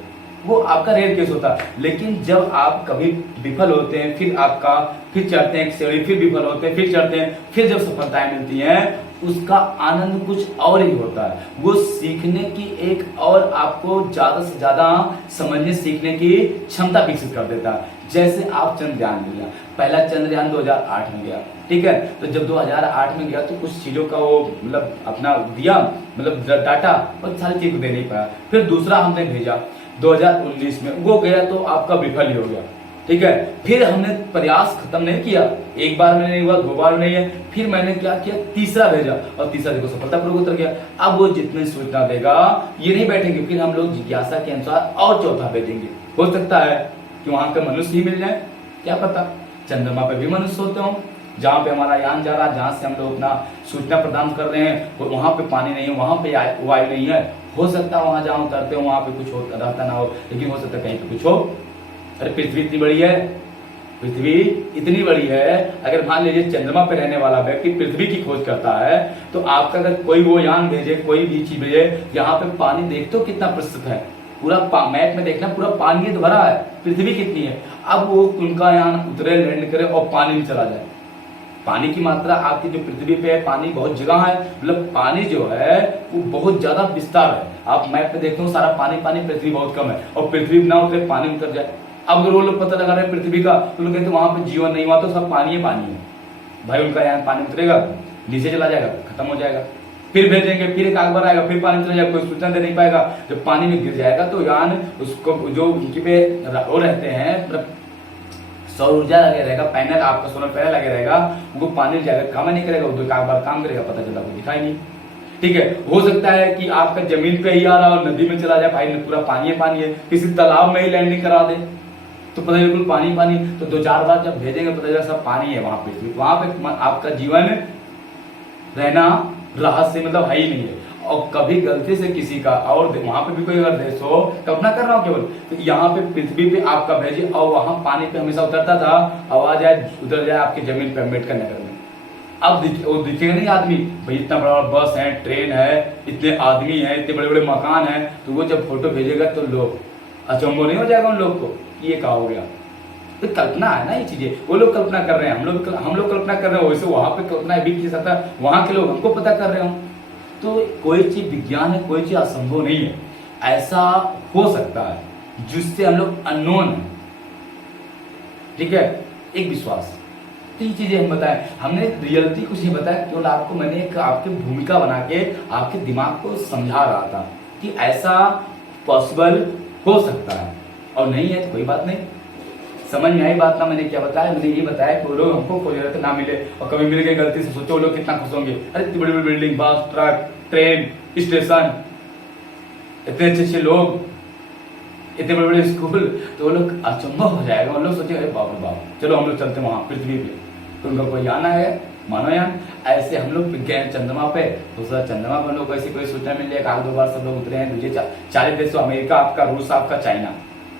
वो आपका रेयर केस होता है। लेकिन जब आप कभी विफल होते हैं, फिर चढ़ते हैं एक सीढ़ी, फिर विफल होते हैं, फिर चढ़ते हैं, फिर जब सफलताएं मिलती हैं, उसका आनंद कुछ और ही होता है। वो सीखने की एक और आपको ज्यादा से ज्यादा समझने सीखने की क्षमता विकसित कर देता है। जैसे आप चंद्रयान मिला, पहला चंद्रयान 2008 में गया, ठीक है। तो जब 2008 में गया तो कुछ चीजों का वो मतलब अपना दिया, मतलब डाटा, और सारी चीज को दे नहीं पाया। फिर दूसरा हमने भेजा 2019 में, वो गया तो आपका विफल ही हो गया, ठीक है। फिर हमने प्रयास खत्म नहीं किया, एक बार में नहीं हुआ, दो बार नहीं है, फिर मैंने क्या किया, तीसरा भेजा, और तीसरा देखो सफलतापूर्वक उतर गया। अब वो जितनी सूचना देगा ये नहीं बैठेंगे, फिर हम लोग जिज्ञासा के अनुसार और चौथा भेजेंगे। हो सकता है कि वहां पे मनुष्य ही मिल जाए, क्या पता। चंद्रमा पे भी मनुष्य होते हो, जहाँ पे हमारा यान जा रहा है, जहाँ से हम लोग अपना सूचना प्रदान कर रहे हैं, और वहां पे पानी नहीं है, वहां पे वायु नहीं है। हो सकता है वहां जहाँ उतरते हो वहां पे कुछ रहता ना हो, लेकिन हो सकता है कहीं पे कुछ हो। अरे पृथ्वी इतनी बड़ी है, पृथ्वी इतनी बड़ी है, अगर मान लीजिए चंद्रमा पे रहने वाला व्यक्ति पृथ्वी की खोज करता है, तो आपका अगर कोई वो यान भेजे, कोई भी चीज भेजे, यहाँ पे पानी देखते हो कितना प्रस्तुत है, पूरा मैप में देखना, पूरा पानी तो भरा है, पृथ्वी कितनी है। अब वो उनका यान उतरे, लैंड करे और पानी में चला जाए, पानी की मात्रा आपकी जो पृथ्वी पे है, पानी बहुत जगह है, मतलब पानी जो है वो बहुत ज्यादा विस्तार है। आप मैप पे देखते हो सारा पानी पानी, पृथ्वी बहुत कम है, और पृथ्वी ना उतरे पानी उतर जाए। अब अगर वो लोग पता लगा रहे हैं पृथ्वी का, तो लोग कहते वहां पे जीवन नहीं हुआ, तो सब पानी है भाई। उनका यान पानी उतरेगा, नीचे चला जाएगा, खत्म हो जाएगा। फिर भेजेंगे, फिर एक बार आएगा, फिर पानी चला जाएगा, कोई सूचना दे नहीं पाएगा। जब पानी में गिर जाएगा तो यान उसको जो उनकी पे वो रहते हैं, सौर ऊर्जा लगे रहेगा, पैनल आपका सोलर पैनल लगे रहेगा, वो पानी जाएगा, काम नहीं करेगा, वो एक बार काम करेगा, पता चला वो दिखाई नहीं, ठीक है। हो सकता है कि आपका जमीन पे ही आ रहा और नदी में चला जाए, भाई पूरा पानी है, किसी तालाब में ही लैंडिंग करा दे तो पता बिल्कुल पानी। तो 2-4 बार जब भेजेंगे पता चला सब पानी है वहां पे, वहां पे आपका जीवन रहना रहस्य मतलब है ही नहीं है। और कभी गलती से किसी का और वहां पे भी कोई अगर देश हो, कल्पना कर रहा हूँ केवल, तो यहाँ पे पृथ्वी पे आपका भेजे और वहां पानी पे हमेशा उतरता था, आवाज आए उतर जाए आपकी जमीन पे, अम्बेडकर नगर में। अब वो दिखेगा नहीं आदमी, भाई इतना बड़ा बस है, ट्रेन है, इतने आदमी है, इतने बड़े बड़े मकान है, तो वो जब फोटो भेजेगा तो लोग अचंभो नहीं हो जाएगा उन लोग को, ये क्या हो गया। तो कल्पना है ना ये चीजें, वो लोग कल्पना कर रहे हैं, हम लोग कल्पना कर रहे हैं, वैसे वहां पे कल्पना भी की सकता है, वहां के लोग हमको पता कर रहे हो। तो कोई चीज विज्ञान है, कोई चीज असंभव नहीं है, ऐसा हो सकता है जिससे हम लोग अननोन है, ठीक है, एक विश्वास। तो ये चीजें हम बताएं, हमने रियलिटी कुछ नहीं बताया, केवल आपको मैंने एक आपकी भूमिका बना के आपके दिमाग को समझा रहा था कि ऐसा पॉसिबल हो सकता है, और नहीं है तो कोई बात नहीं। समझ में आई बात ना मैंने क्या बताया, मैंने ये बताया कि वो लोग हमको खोज रहे थे, ना मिले, और कभी मिल गए गलती से, सोचो वो लोग कितना खुश होंगे। अरे इतनी बड़ी बड़ी बिल्डिंग, बस, ट्रक, ट्रेन, स्टेशन, इतने अच्छे लोग, इतने बड़े बड़े स्कूल, तो वो लोग अचंभव हो जाएगा, वो लोग सोचेंगे अरे बाप रे बाप, चलो हम लोग चलते वहां पृथ्वी पे, तो उनका कोई यान है, मानोयान। ऐसे हम लोग गए चंद्रमा पे, दूसरा चंद्रमा पर लोग ऐसी कोई सूचना मिल जाएगा, 1-2 बार सब लोग उतरे हैं, दूसरे 40 देशों, अमेरिका आपका, रूस आपका, चाइना,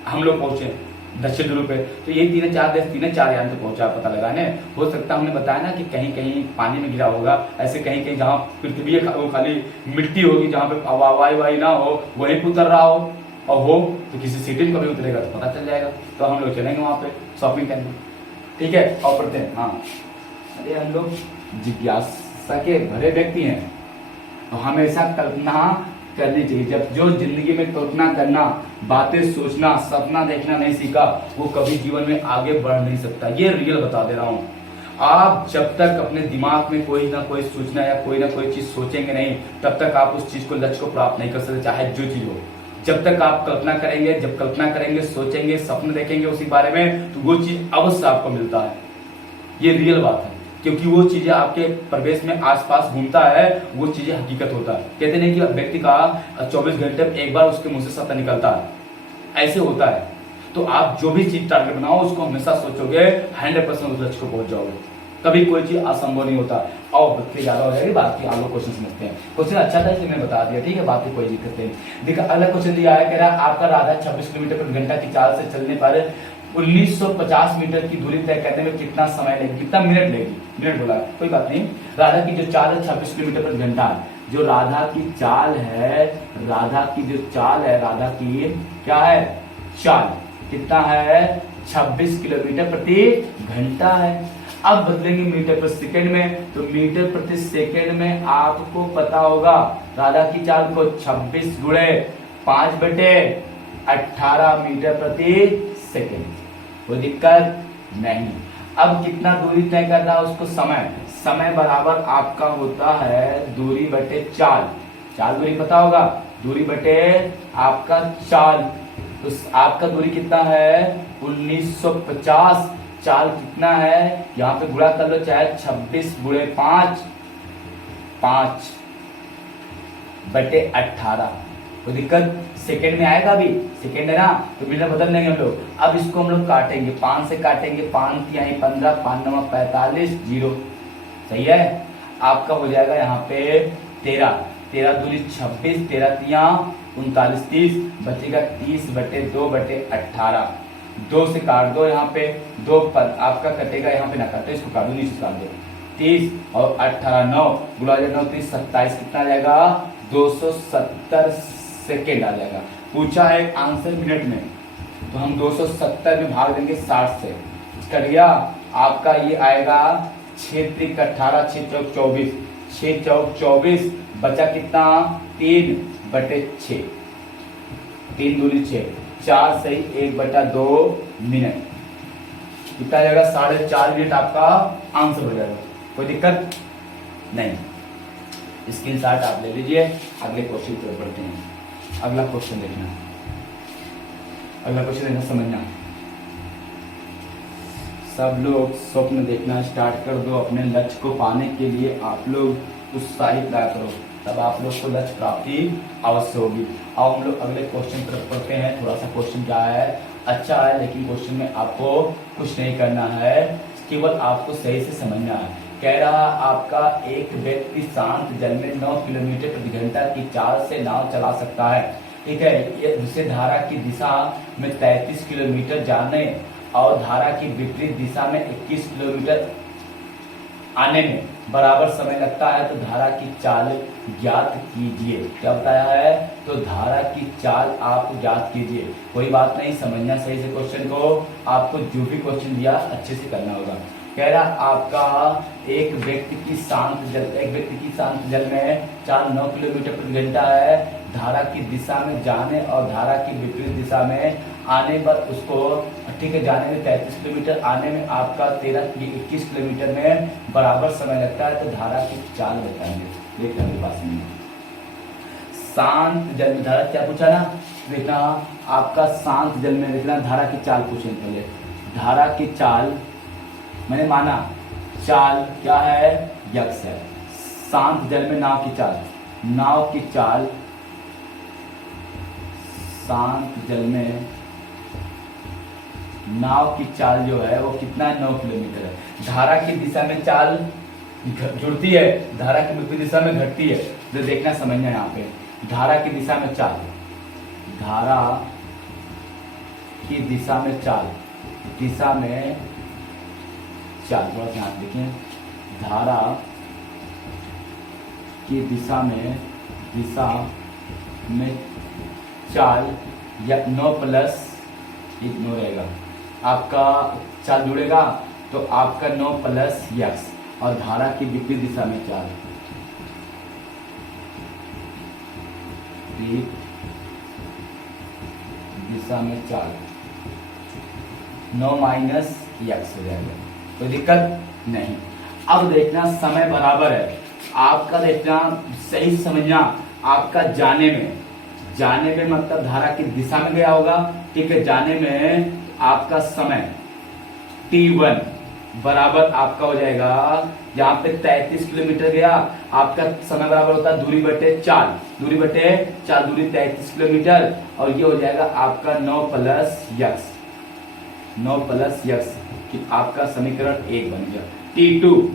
हम लोग पहुंचे दक्षिण ध्रुव पे। तो ये 3-4 देश 3-4 यान तक पहुंचा पता लगाने। हो सकता है हमने बताया ना कि कहीं कहीं पानी में गिरा होगा, ऐसे कहीं कहीं जहाँ पृथ्वी वो खाली मिट्टी होगी, जहाँ पे वायु ना हो, वहीं पे उतर रहा हो, और हो तो किसी सिटी में कभी उतरेगा तो पता चल जाएगा, तो हम लोग चलेंगे वहां पे शॉपिंग करने, ठीक है। और पढ़ते हैं, हाँ, अरे हम लोग जिज्ञासा के भरे व्यक्ति हैं, तो हमेशा कल्पना करनी चाहिए। जब जो जिंदगी में कल्पना करना, बातें सोचना, सपना देखना नहीं सीखा, वो कभी जीवन में आगे बढ़ नहीं सकता। ये रियल बता दे रहा हूं। आप जब तक अपने दिमाग में कोई ना कोई सूचना या कोई ना कोई चीज सोचेंगे नहीं, तब तक आप उस चीज को, लक्ष्य को प्राप्त नहीं कर सकते, चाहे जो चीज हो। जब तक आप कल्पना करेंगे, जब कल्पना करेंगे, सोचेंगे, सपने देखेंगे उसी बारे में, तो वो चीज अवश्य आपको मिलता है। ये रियल बात है, क्योंकि वो चीजें आपके प्रवेश में आसपास घूमता है, वो चीजें हकीकत होता है। कहते नहीं कि व्यक्ति का 24 घंटे में एक बार उसके मुंह से सत्य निकलता है, ऐसे होता है। तो आप जो भी चीज टारगेट बनाओ, उसको हमेशा सोचोगे, 100% उस लक्ष्य को पहुंच जाओगे, कभी कोई चीज असंभव नहीं होता। और बच्चे ज्यादा हो जाएगी बात की, आप लोग क्वेश्चन समझते हैं। क्वेश्चन अच्छा था इसलिए मैंने बता दिया, ठीक है, बात की कोई दिक्कत नहीं। देखा अगला क्वेश्चन दिया है, कह रहा है आपका राधा 26 किलोमीटर प्रति घंटा की चाल से चलने पर 1950 मीटर की दूरी तय करने में कितना समय लगेगी, कितना मिनट लगेगी, मिनट बोला, कोई बात नहीं। राधा की जो चाल है 26 किलोमीटर प्रति घंटा है, जो राधा की चाल है, राधा की जो चाल है, राधा की क्या है चाल कितना है 26 किलोमीटर प्रति घंटा है। अब बदलेंगे मीटर प्रति सेकंड में, तो मीटर प्रति सेकंड में आपको पता होगा राधा की चाल को 26 गुणे 5/18 मीटर प्रति सेकंड। कोई दिक्कत नहीं। अब कितना दूरी तय करना है उसको, समय बराबर आपका होता है दूरी बटे चाल। चाल दूरी पता होगा, दूरी बटे आपका चाल, तो आपका दूरी कितना है 1950। चाल कितना है यहाँ पे गुणा कर लो, चाहे 26 गुणे 5/18। कोई दिक्कत, सेकंड में आएगा अभी, सेकंड है ना, तो मीटर बदल देंगे हम लोग। अब इसको हम लोग काटेंगे, 5 से काटेंगे, 5 यहीं 15, 5 9 45 0। सही है, आपका हो जाएगा यहाँ पे 13 दूरी 26, 13 तिया 39, 30 बचेगा 30/2/18। 2 से काट दो, यहाँ पे 2 आपका कटेगा, यहाँ पे ना काटो, इसको काट दो, नीचे काट दो। 30 और 18 9 गुणा 9 30 27 कितना आ जाएगा 270 सेकेंड आ जाएगा। पूछा है आंसर मिनट में, तो हम 270 में भाग देंगे 60 से, कट गया आपका, ये आएगा 6 3 18 6 चौक 24, 6 चौक 24 बचा कितना 3/6, 3 दूनी 6, 4 सही 1/2 मिनट, कितना जाएगा 4.5 मिनट आपका आंसर हो जाएगा। कोई दिक्कत नहीं। स्क्रीनशॉट आप ले लीजिए। अगले क्वेश्चन की तरफ बढ़ते हैं। अगला क्वेश्चन देखना, अगला क्वेश्चन देखना, समझना। सब लोग स्वप्न देखना स्टार्ट कर दो। अपने लक्ष्य को पाने के लिए आप लोग उत्साहित रहा करो, तब आप लोग को लक्ष्य प्राप्ति अवश्य होगी। अब हम लोग अगले क्वेश्चन तरफ पढ़ते हैं। थोड़ा सा क्वेश्चन क्या है, अच्छा है, लेकिन क्वेश्चन में आपको कुछ नहीं करना है, केवल आपको सही से समझना है। कह रहा आपका एक व्यक्ति शांत जल में 9 किलोमीटर प्रति घंटा की चाल से नाव चला सकता है। ठीक है, ये दूसरे धारा की दिशा में 33 किलोमीटर जाने और धारा की विपरीत दिशा में 21 किलोमीटर आने में बराबर समय लगता है, तो धारा की चाल ज्ञात कीजिए। क्या बताया है, तो धारा की चाल आप ज्ञात कीजिए। कोई बात नहीं, समझना सही से क्वेश्चन को, आपको जो भी क्वेश्चन दिया अच्छे से करना होगा। कह रहा आपका एक व्यक्ति की शांत जल में चाल 9 किलोमीटर प्रति घंटा है। धारा की दिशा में जाने और धारा की विपरीत दिशा में आने पर उसको, ठीक है, जाने में 33 किलोमीटर, आने में आपका 21 किलोमीटर में बराबर समय लगता है, तो धारा की चाल बताएंगे। देखना मेरे पास में शांत जल में धारा क्या पूछा ना, देखना आपका शांत जल में, देखना धारा की चाल पूछेंगे पहले। धारा की चाल मैंने माना चाल क्या है, यक्ष है। शांत जल में नाव की चाल, शांत जल में नाव की चाल जो है वो कितना है 9 किलोमीटर है। धारा की दिशा में चाल जुड़ती है, धारा की विपरीत दिशा में घटती है। तो देखना समझना यहाँ पे, धारा की दिशा में चाल, धारा की दिशा में चाल, दिशा में चाल, थोड़ा ध्यान देखें, धारा की दिशा में चाल या 9 प्लस 1 रहेगा आपका, चाल जुड़ेगा तो आपका 9 प्लस यक्स, और धारा की विपरीत दिशा में चाल, दिशा में चाल 9 माइनस यक्स हो जाएगा। कोई दिक्कत नहीं। अब देखना समय बराबर है आपका, देखना सही समझना, आपका जाने में मतलब धारा की दिशा में गया होगा, ठीक है, जाने में आपका समय t1 बराबर आपका हो जाएगा, यहाँ पे 33 किलोमीटर गया, आपका समय बराबर होता है दूरी बटे चाल, दूरी 33 किलोमीटर, और ये हो जाएगा आपका 9 प्लस यक्स, कि आपका समीकरण 1 बन गया। t2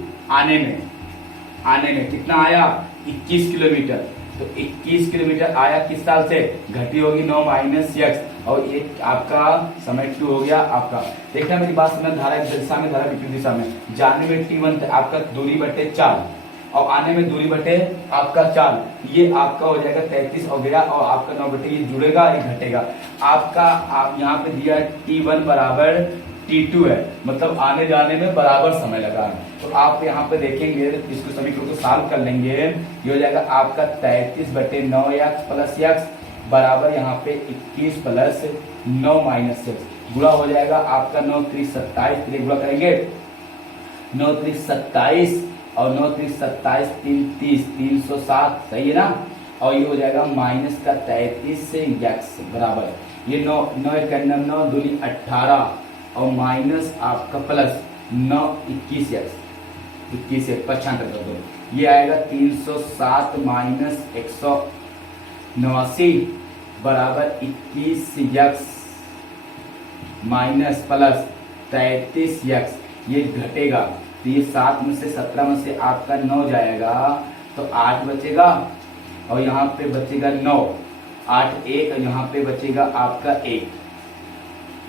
आने में कितना आया 21 किलोमीटर, तो 21 किलोमीटर आया किस साल से, घटी होगी 9 माइनस यक्स, और ये आपका समय 2 हो गया आपका। देखना मेरी बात समझ, धारा की दिशा में, धारा विपरीत दिशा में, जाने में t1 आपका दूरी बटे चाल, और आने में दूरी बटे आपका 4, ये आपका हो जाएगा 33 हो गया, और आपका 9 बटे ये जुड़ेगा, ये घटेगा आपका। आप यहाँ पे दिया t1 बराबर t2 है, मतलब आने जाने में बराबर समय लगा है। तो आप यहाँ पे देखेंगे, इसको समीकरण को सॉल्व कर लेंगे, ये हो जाएगा आपका 33 बटे 9x प्लस x बराबर यहाँ पे 21 प्लस 9 माइनस 6, गुणा हो जाएगा आपका 9 3 27, गुणा करेंगे 9 3 27 और 9 3 27 3 30 307, सही है ना। और ये हो जाएगा माइनस का 33 से x बराबर ये 9 9 9 दूनी 18 और माइनस आपका प्लस 9 21 x 21 x 55 कर दो, ये आएगा 307 माइनस 189 बराबर 21 x माइनस प्लस 33 x, ये घटेगा तो ये 7 में से 17 में से आपका 9 जाएगा तो 8 बचेगा, और यहाँ पे बचेगा 9, 8 1, और यहाँ पे बचेगा आपका 1,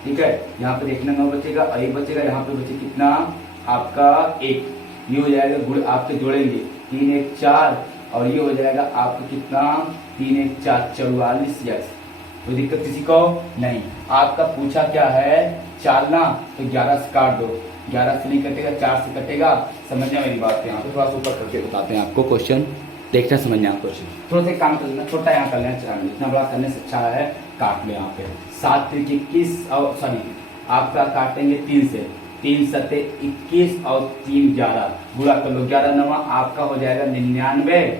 ठीक है। यहाँ पे देखना 9 बचेगा और 1 बचेगा, यहाँ पे बचे कितना आपका 1, ये हो जाएगा गुण आपके जोड़ेंगे 3 1 4, और ये हो जाएगा आपका कितना 3 1 4 44 x। कोई दिक्कत किसी को नहीं। आपका पूछा क्या है चालना, तो 11 से काट दो, 11 से नहीं कटेगा 4 से कटेगा, समझना मेरी बात। यहाँ पे थोड़ा सा ऊपर करके बताते हैं आपको क्वेश्चन, देखना समझना आप क्वेश्चन। थोड़ा सा काम कर लेना, छोटा यहाँ कर लेना, चला इतना बड़ा करने से अच्छा है काट ले। यहाँ पे 7 3 21 और सॉरी आपका काटेंगे 3 से, 3 7 21 और 3 11, बुरा कर लो 11 9 आपका हो जाएगा 99,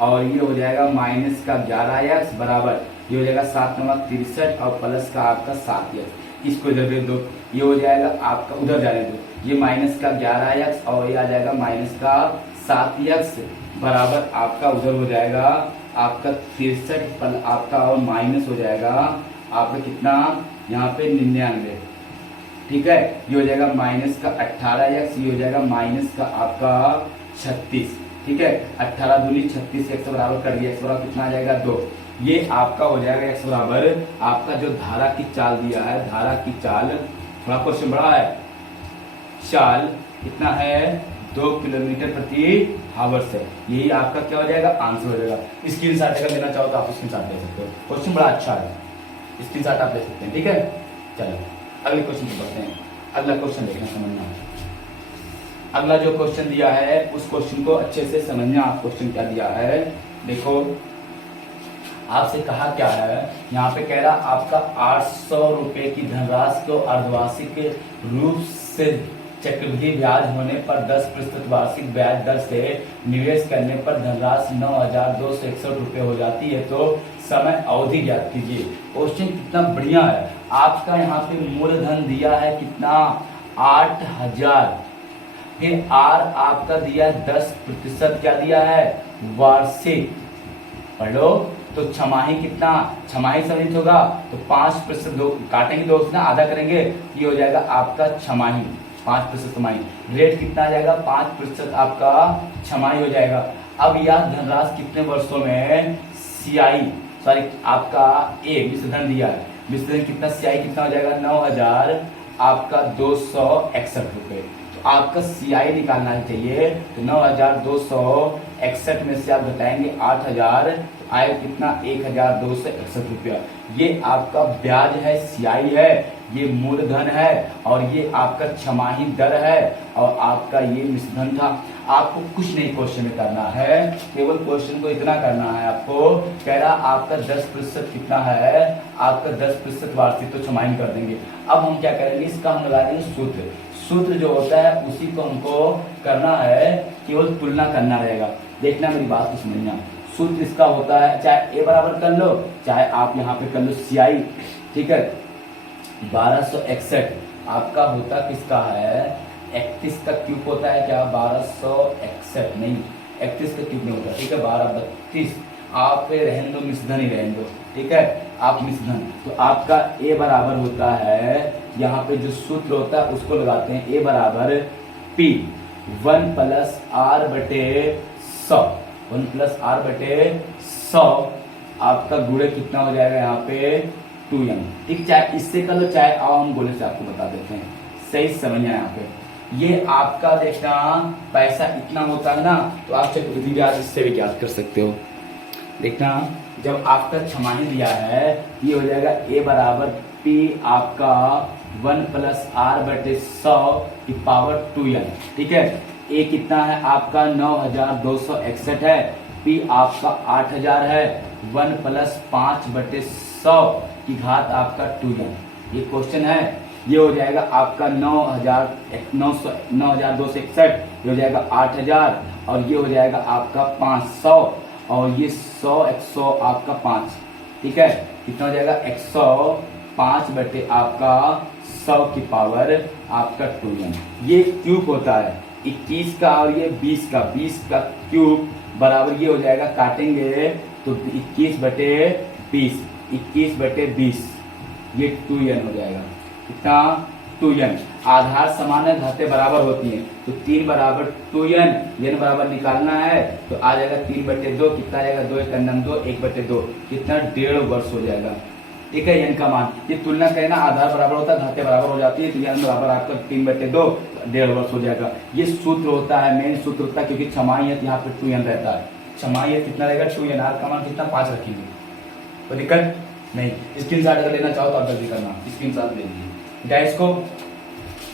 और ये हो जाएगा माइनस का 11x बराबर ये हो जाएगा 7 9 63 और प्लस का आपका 7x, इसको इधर दे दो, ये हो जाएगा आपका उधर जाने दो, ये माइनस का 11x और ये आ जाएगा माइनस का 7x बराबर आपका उधर हो जाएगा आपका 63 आपका और माइनस हो जाएगा आपका कितना यहाँ पे 99, ठीक है। ये हो जाएगा माइनस का 18x, ये हो जाएगा माइनस का आपका 36, ठीक है। 18 दूनी 36 x बराबर कर दिया, x बराबर कितना आ जाएगा 2, ये आपका हो जाएगा x बराबर आपका जो धारा की चाल दिया है, धारा की चाल, थोड़ा क्वेश्चन बड़ा है, चाल कितना है 2 किलोमीटर प्रति आवर्स है, यही आपका क्या हो जाएगा आंसर हो जाएगा। स्क्रीन शॉट अगर लेना चाहो तो आप स्क्रीन शॉट ले सकते हो, क्वेश्चन बड़ा अच्छा है, स्क्रीन शॉट आप ले सकते हैं, ठीक है। चलो अगले क्वेश्चन को पढ़ते हैं, अगला क्वेश्चन देखना समझना। अगला जो क्वेश्चन दिया है उस क्वेश्चन को अच्छे से समझना, आप क्वेश्चन क्या दिया है देखो। आपसे कहा क्या है, यहाँ पे कह रहा आपका 800 रुपए की धनराशि को अर्धवार्षिक रूप से चक्रवृद्धि ब्याज होने पर 10% वार्षिक ब्याज दर से निवेश करने पर धनराशि 9,261 रुपए हो जाती है, तो समय अवधि ज्ञात कीजिए। क्वेश्चन कितना बढ़िया है, आपका यहाँ पे मूलधन दिया है कितना 8000, फिर आर आपका दिया 10% क्या दिया है वार्षिक, पढ़ लो। तो छमाही कितना, छमाही समझ होगा तो 5% दो काटेंगे, दो ना आधा करेंगे, ये हो जाएगा आपका छमाही 5% छमाही। रेट कितना आ जाएगा 5% आपका छमाही हो जाएगा। अब यह धनराशि कितने वर्षों में सीआई सॉरी आपका ए विषधन दिया है, विषधन कितना सीआई कितना हो जाएगा 9,000 आपका 261 रुपए। तो आपका सीआई निकालना चाहिए, तो 9,261 में से आप बताएंगे 8,000 आए कितना 1,261 रुपया। ये आपका ब्याज है, सीआई है, ये मूलधन है, और ये आपका छमाही दर है, और आपका ये मिश्रधन था। आपको कुछ नहीं क्वेश्चन में करना है, केवल क्वेश्चन को इतना करना है आपको, कह रहा आपका 10% कितना है, आपका 10% वार्षिक, तो छमाही कर देंगे। अब हम क्या करेंगे, इसका हम लगा देंगे सूत्र। सूत्र जो होता है उसी को हमको करना है, केवल तुलना करना रहेगा। देखना मेरी बात को समझना, सूत्र इसका होता है, चाहे ए बराबर कर लो, चाहे आप यहाँ पे कर लो सीआई, ठीक है। 1261 आपका होता किसका है 31 का क्यूब होता है क्या, 1261 नहीं 31 का क्यूब नहीं होता, ठीक है। 1232 आप रहने दो, मिश्रधन ही रहने दो, ठीक है, आप मिश्रधन। तो आपका ए बराबर होता है, यहाँ पे जो सूत्र होता है उसको लगाते हैं, ए बराबर पी 1 + r बटे 100, 1 + r बटे 100 आपका गुणे कितना हो जाएगा यहाँ पे 2m, ठीक। चाहे इससे कर लो, चाहे आओ हम गोले से आपको बता देते हैं, सही समझना यहाँ पे। ये आपका देखना पैसा इतना होता है ना, तो आप चक्रवृद्धि ब्याज इससे भी ज्ञात कर सकते हो। देखना जब आपका छमाही दिया है, ये हो जाएगा ए बराबर पी आपका 1 + r/100 की पावर 2n। ठीक है, ए कितना है आपका 9261 है, पी आपका 8000 है, 1 + 5/100 की घात आपका 2n। ये क्वेश्चन है। ये हो जाएगा आपका 9261, ये हो जाएगा 8000 और ये हो जाएगा आपका 500 और ये 100 100 आपका 5। ठीक है, कितना हो जाएगा 105 बटे आपका 100 की पावर आपका 2n। ये क्यूब होता है 21 का और ये 20 का, 20 का क्यूब बराबर ये हो जाएगा, काटेंगे तो 21 बटे 20, 21 बटे 20, ये 2n हो जाएगा। कितना 2n। आधार समान है, घातें बराबर होती हैं, तो 3 बराबर 2n, n बराबर निकालना है तो आ जाएगा 3/2, कितना आ जाएगा 2 × 2, 1/2, कितना 1.5 वर्ष हो जाएगा। ठीक है, n का मान, ये तुलना करें ना, आधार बराबर होता है, घातें बराबर हो जाती है, तो n बराबर आपका 3/2, 1.5 वर्ष हो जाएगा। ये सूत्र होता है, मेन सूत्र होता है, क्योंकि छमाही है तो यहाँ पे 2n रहता है। छमाही है कितना रहेगा 2n, r का मान कितना 5 रखेंगे, तो दिक्कत नहीं। स्क्रीनशॉट अगर लेना चाहो तो आप जल्दी करना, स्क्रीनशॉट ले लीजिए गाइस को,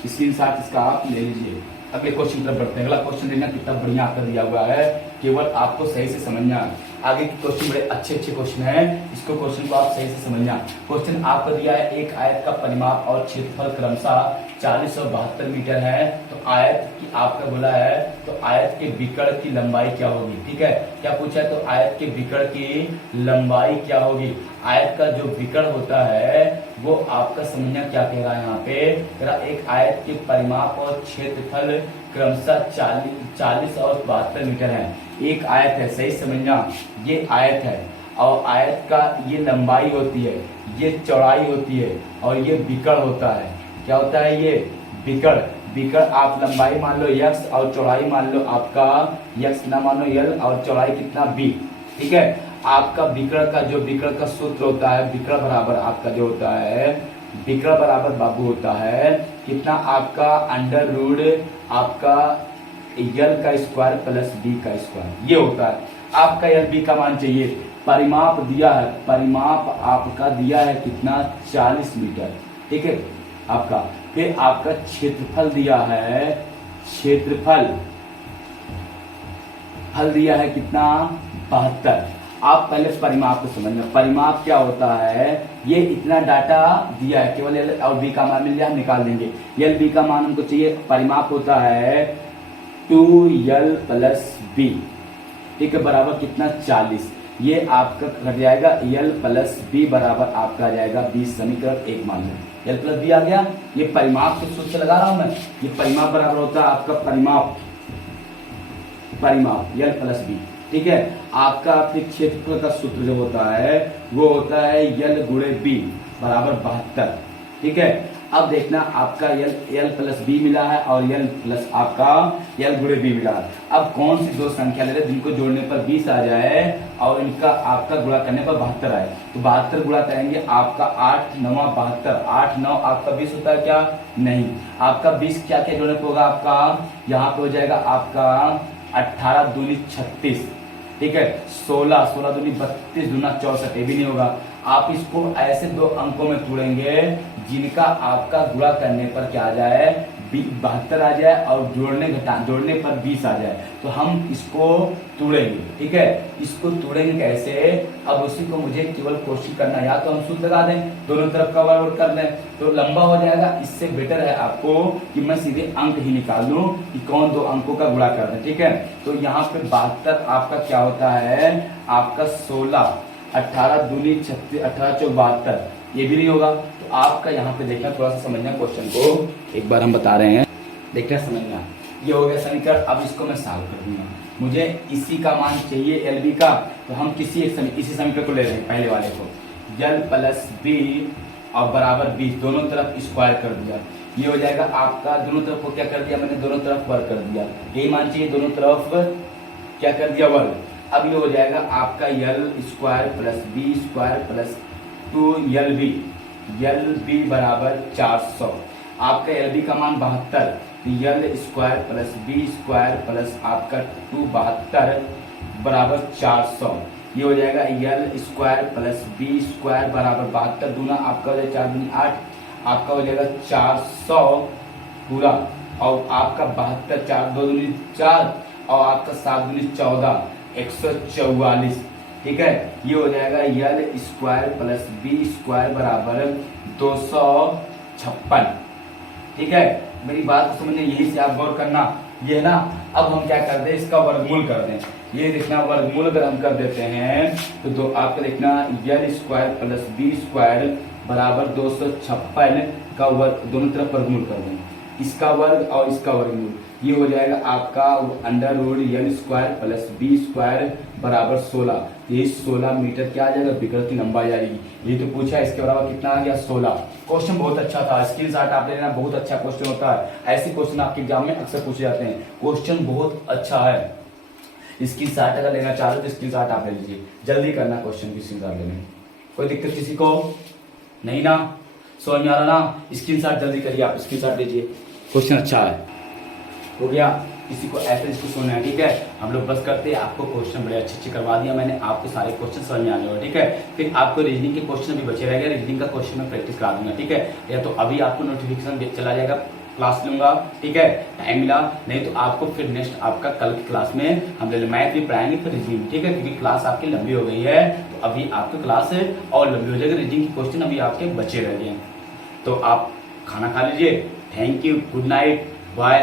स्क्रीनशॉट इसका आप ले लीजिए। अगले क्वेश्चन पर बढ़ते हैं। अगला क्वेश्चन देखना कितना बढ़िया आपका दिया हुआ है, केवल आपको सही से समझना। आगे के क्वेश्चन बड़े अच्छे क्वेश्चन हैं, इसको क्वेश्चन को आप सही से समझना। क्वेश्चन आपको दिया है, एक आयत का परिमाप और क्षेत्रफल क्रमशः 40 और 72 मीटर है, तो आयत की आपका बोला है, तो आयत के विकर्ण की लंबाई क्या होगी। ठीक है, क्या पूछा है, तो आयत के विकर्ण की लंबाई क्या होगी। आयत का जो विकर्ण होता है वो आपका समझना क्या कह रहा है, यहाँ पे कह रहा एक आयत के परिमाप और क्षेत्रफल क्रमशः 40 और 72 मीटर है। एक आयत है, सही समझना, ये आयत है और आयत का ये लंबाई होती है, ये चौड़ाई होती है और ये विकर्ण होता है। क्या होता है ये विकर्ण। आप लंबाई मान लो x और चौड़ाई मान लो आपका x ना मानो l और चौड़ाई कितना b। ठीक है, आपका विकर्ण का सूत्र होता है, विकर्ण बराबर आपका जो होता है, विकर्ण बराबर बाबू होता है कितना आपका √ आपका l का स्क्वायर प्लस b का स्क्वायर, ये होता है। आपका l b का मान चाहिए, परिमाप दिया है, परिमाप आपका दिया है कितना 40 मीटर। ठीक है आपका, फिर आपका क्षेत्रफल दिया है, क्षेत्रफल दिया है कितना 72। आप पहले परिमाप को समझना, परिमाप क्या होता है, ये इतना डाटा दिया है, केवल l और b का मान मिल जाए हम निकाल देंगे। l b का मान हमको चाहिए, परिमाप होता है 2l + b। ठीक है, बराबर कितना 40। ये आपका घट जाएगा, l + b बराबर आपका आ जाएगा 20, समीकरण 1 मान लो l + b आ गया। ये परिमाप के सूत्र से लगा रहा हूं मैं, ये परिमाप बराबर होता है आपका परिमाप l + b। ठीक है, आपका फिर क्षेत्रफल का सूत्र जो होता है वो होता है l × b बराबर 72। ठीक है, अब देखना आपका l + b मिला है और l + आपका l × b मिला है। अब कौन सी दो संख्या ले रहे जिनको जोड़ने पर 20 आ जाए और इनका आपका गुणा करने पर 72 आए, तो 72 गुणा करेंगे आपका 8 × 9 = 72, 8 9 आपका 20 होता है क्या, नहीं, आपका 20 क्या क्या जोड़ने पर होगा आपका, यहाँ पे हो जाएगा आपका 18 दूनी 36। ठीक है, 16 16 दूनी 32 दूना 64, ये भी नहीं होगा। आप इसको ऐसे दो अंकों में तोड़ेंगे जिनका आपका गुणा करने पर क्या आ जाए 72 आ जाए और जोड़ने पर 20 आ जाए, तो हम इसको तोड़ेंगे। ठीक है, इसको तोड़ेंगे कैसे, अब उसी को मुझे केवल कोशिश करना, या तो हम सूत्र लगा दें, दोनों तरफ का वर्ग कर दें तो लंबा हो जाएगा। इससे बेटर है आपको कि मैं सीधे अंक ही निकाल दूं कि कौन दो अंकों का गुणा कर दें। ठीक है, तो यहाँ पे 72 आपका क्या होता है, आपका 16, 18 दूनी 36, 18 चौक 72, ये भी नहीं होगा। तो आपका यहाँ पे देखना, थोड़ा सा समझना, क्वेश्चन को एक बार हम बता रहे हैं, देखना समझना। ये हो गया समीकरण, अब इसको मैं सॉल्व कर दूंगा। मुझे इसी का मान चाहिए LB का, तो हम इसी समीकरण को ले रहे हैं, पहले वाले को, l + b और बराबर 20, दोनों तरफ स्क्वायर कर दिया। ये हो जाएगा आपका, दोनों तरफ को क्या कर दिया मैंने, दोनों तरफ वर्ग कर दिया। यही मान चाहिए, दोनों तरफ क्या कर दिया, वर्ग। अब ये हो जाएगा आपका l² + b² + 2lb, lb बराबर 400। आपका एल बी का मान 72, L square plus B square plus आपका 272 बराबर 400। ये हो जाएगा L square plus B square बराबर 72 दूना आपका हो जाएगा 4 दूनी 8, आपका हो जाएगा 400 पूरा, और आपका 72 4 2 दूनी 4 और आपका 7 दूनी 14 144। ठीक है, ये हो जाएगा L square plus B square बराबर 256। ठीक है, मेरी बात को समझने यही से आप गौर करना। ये ना अब हम क्या कर दें, इसका वर्गमूल कर दें। ये देखना वर्गमूल अगर हम कर देते हैं तो आपका देखना L square plus B square बराबर 256 का वर्ग, दोनों तरफ वर्गमूल कर दें, इसका वर्ग और इसका वर्गमूल। ये हो जाएगा आपका under root L square plus B square बराबर 16। ये 16 मीटर क्या आ जाएगा, विकृति लंबाई आएगी। ये तो पूछा है, इसके बराबर कितना आ गया 16। क्वेश्चन बहुत अच्छा था, स्क्रीनशॉट आप ले लेना, बहुत अच्छा क्वेश्चन होता है। ऐसे क्वेश्चन आपके एग्जाम में अक्सर पूछे जाते हैं, क्वेश्चन बहुत अच्छा है। स्क्रीनशॉट अगर लेना चाहते हो तो स्क्रीनशॉट आप ले लीजिए, जल्दी करना क्वेश्चन की स्क्रीनशॉट लेने। कोई दिक्कत किसी को नहीं ना, समझ में आ रहा ना? स्क्रीनशॉट जल्दी करिए, आप स्क्रीनशॉट लीजिए, क्वेश्चन अच्छा है। हो गया, किसी को ऐसे इसको सुनना है, ठीक है। हम लोग बस करते हैं, आपको क्वेश्चन बड़े अच्छे करवा दिया मैंने, आपको सारे क्वेश्चन समझ में आ जाएगा, ठीक है। फिर आपको रीजनिंग के क्वेश्चन भी बचे रहेंगे, रीजनिंग का क्वेश्चन में प्रैक्टिस करा दूंगा, ठीक है। या तो अभी आपको नोटिफिकेशन चला जाएगा, क्लास लूंगा, ठीक है, टाइम मिला, नहीं तो आपको फिर नेक्स्ट आपका कल की क्लास में हम मैथ भी पढ़ाएंगे, फिर रीजनिंग, ठीक है, क्योंकि क्लास आपकी लंबी हो गई है, तो अभी आपकी क्लास और लंबी हो जाएगी, रीजनिंग के क्वेश्चन अभी आपके बचे रह गए। तो आप खाना खा लीजिए, thank you, good night, bye.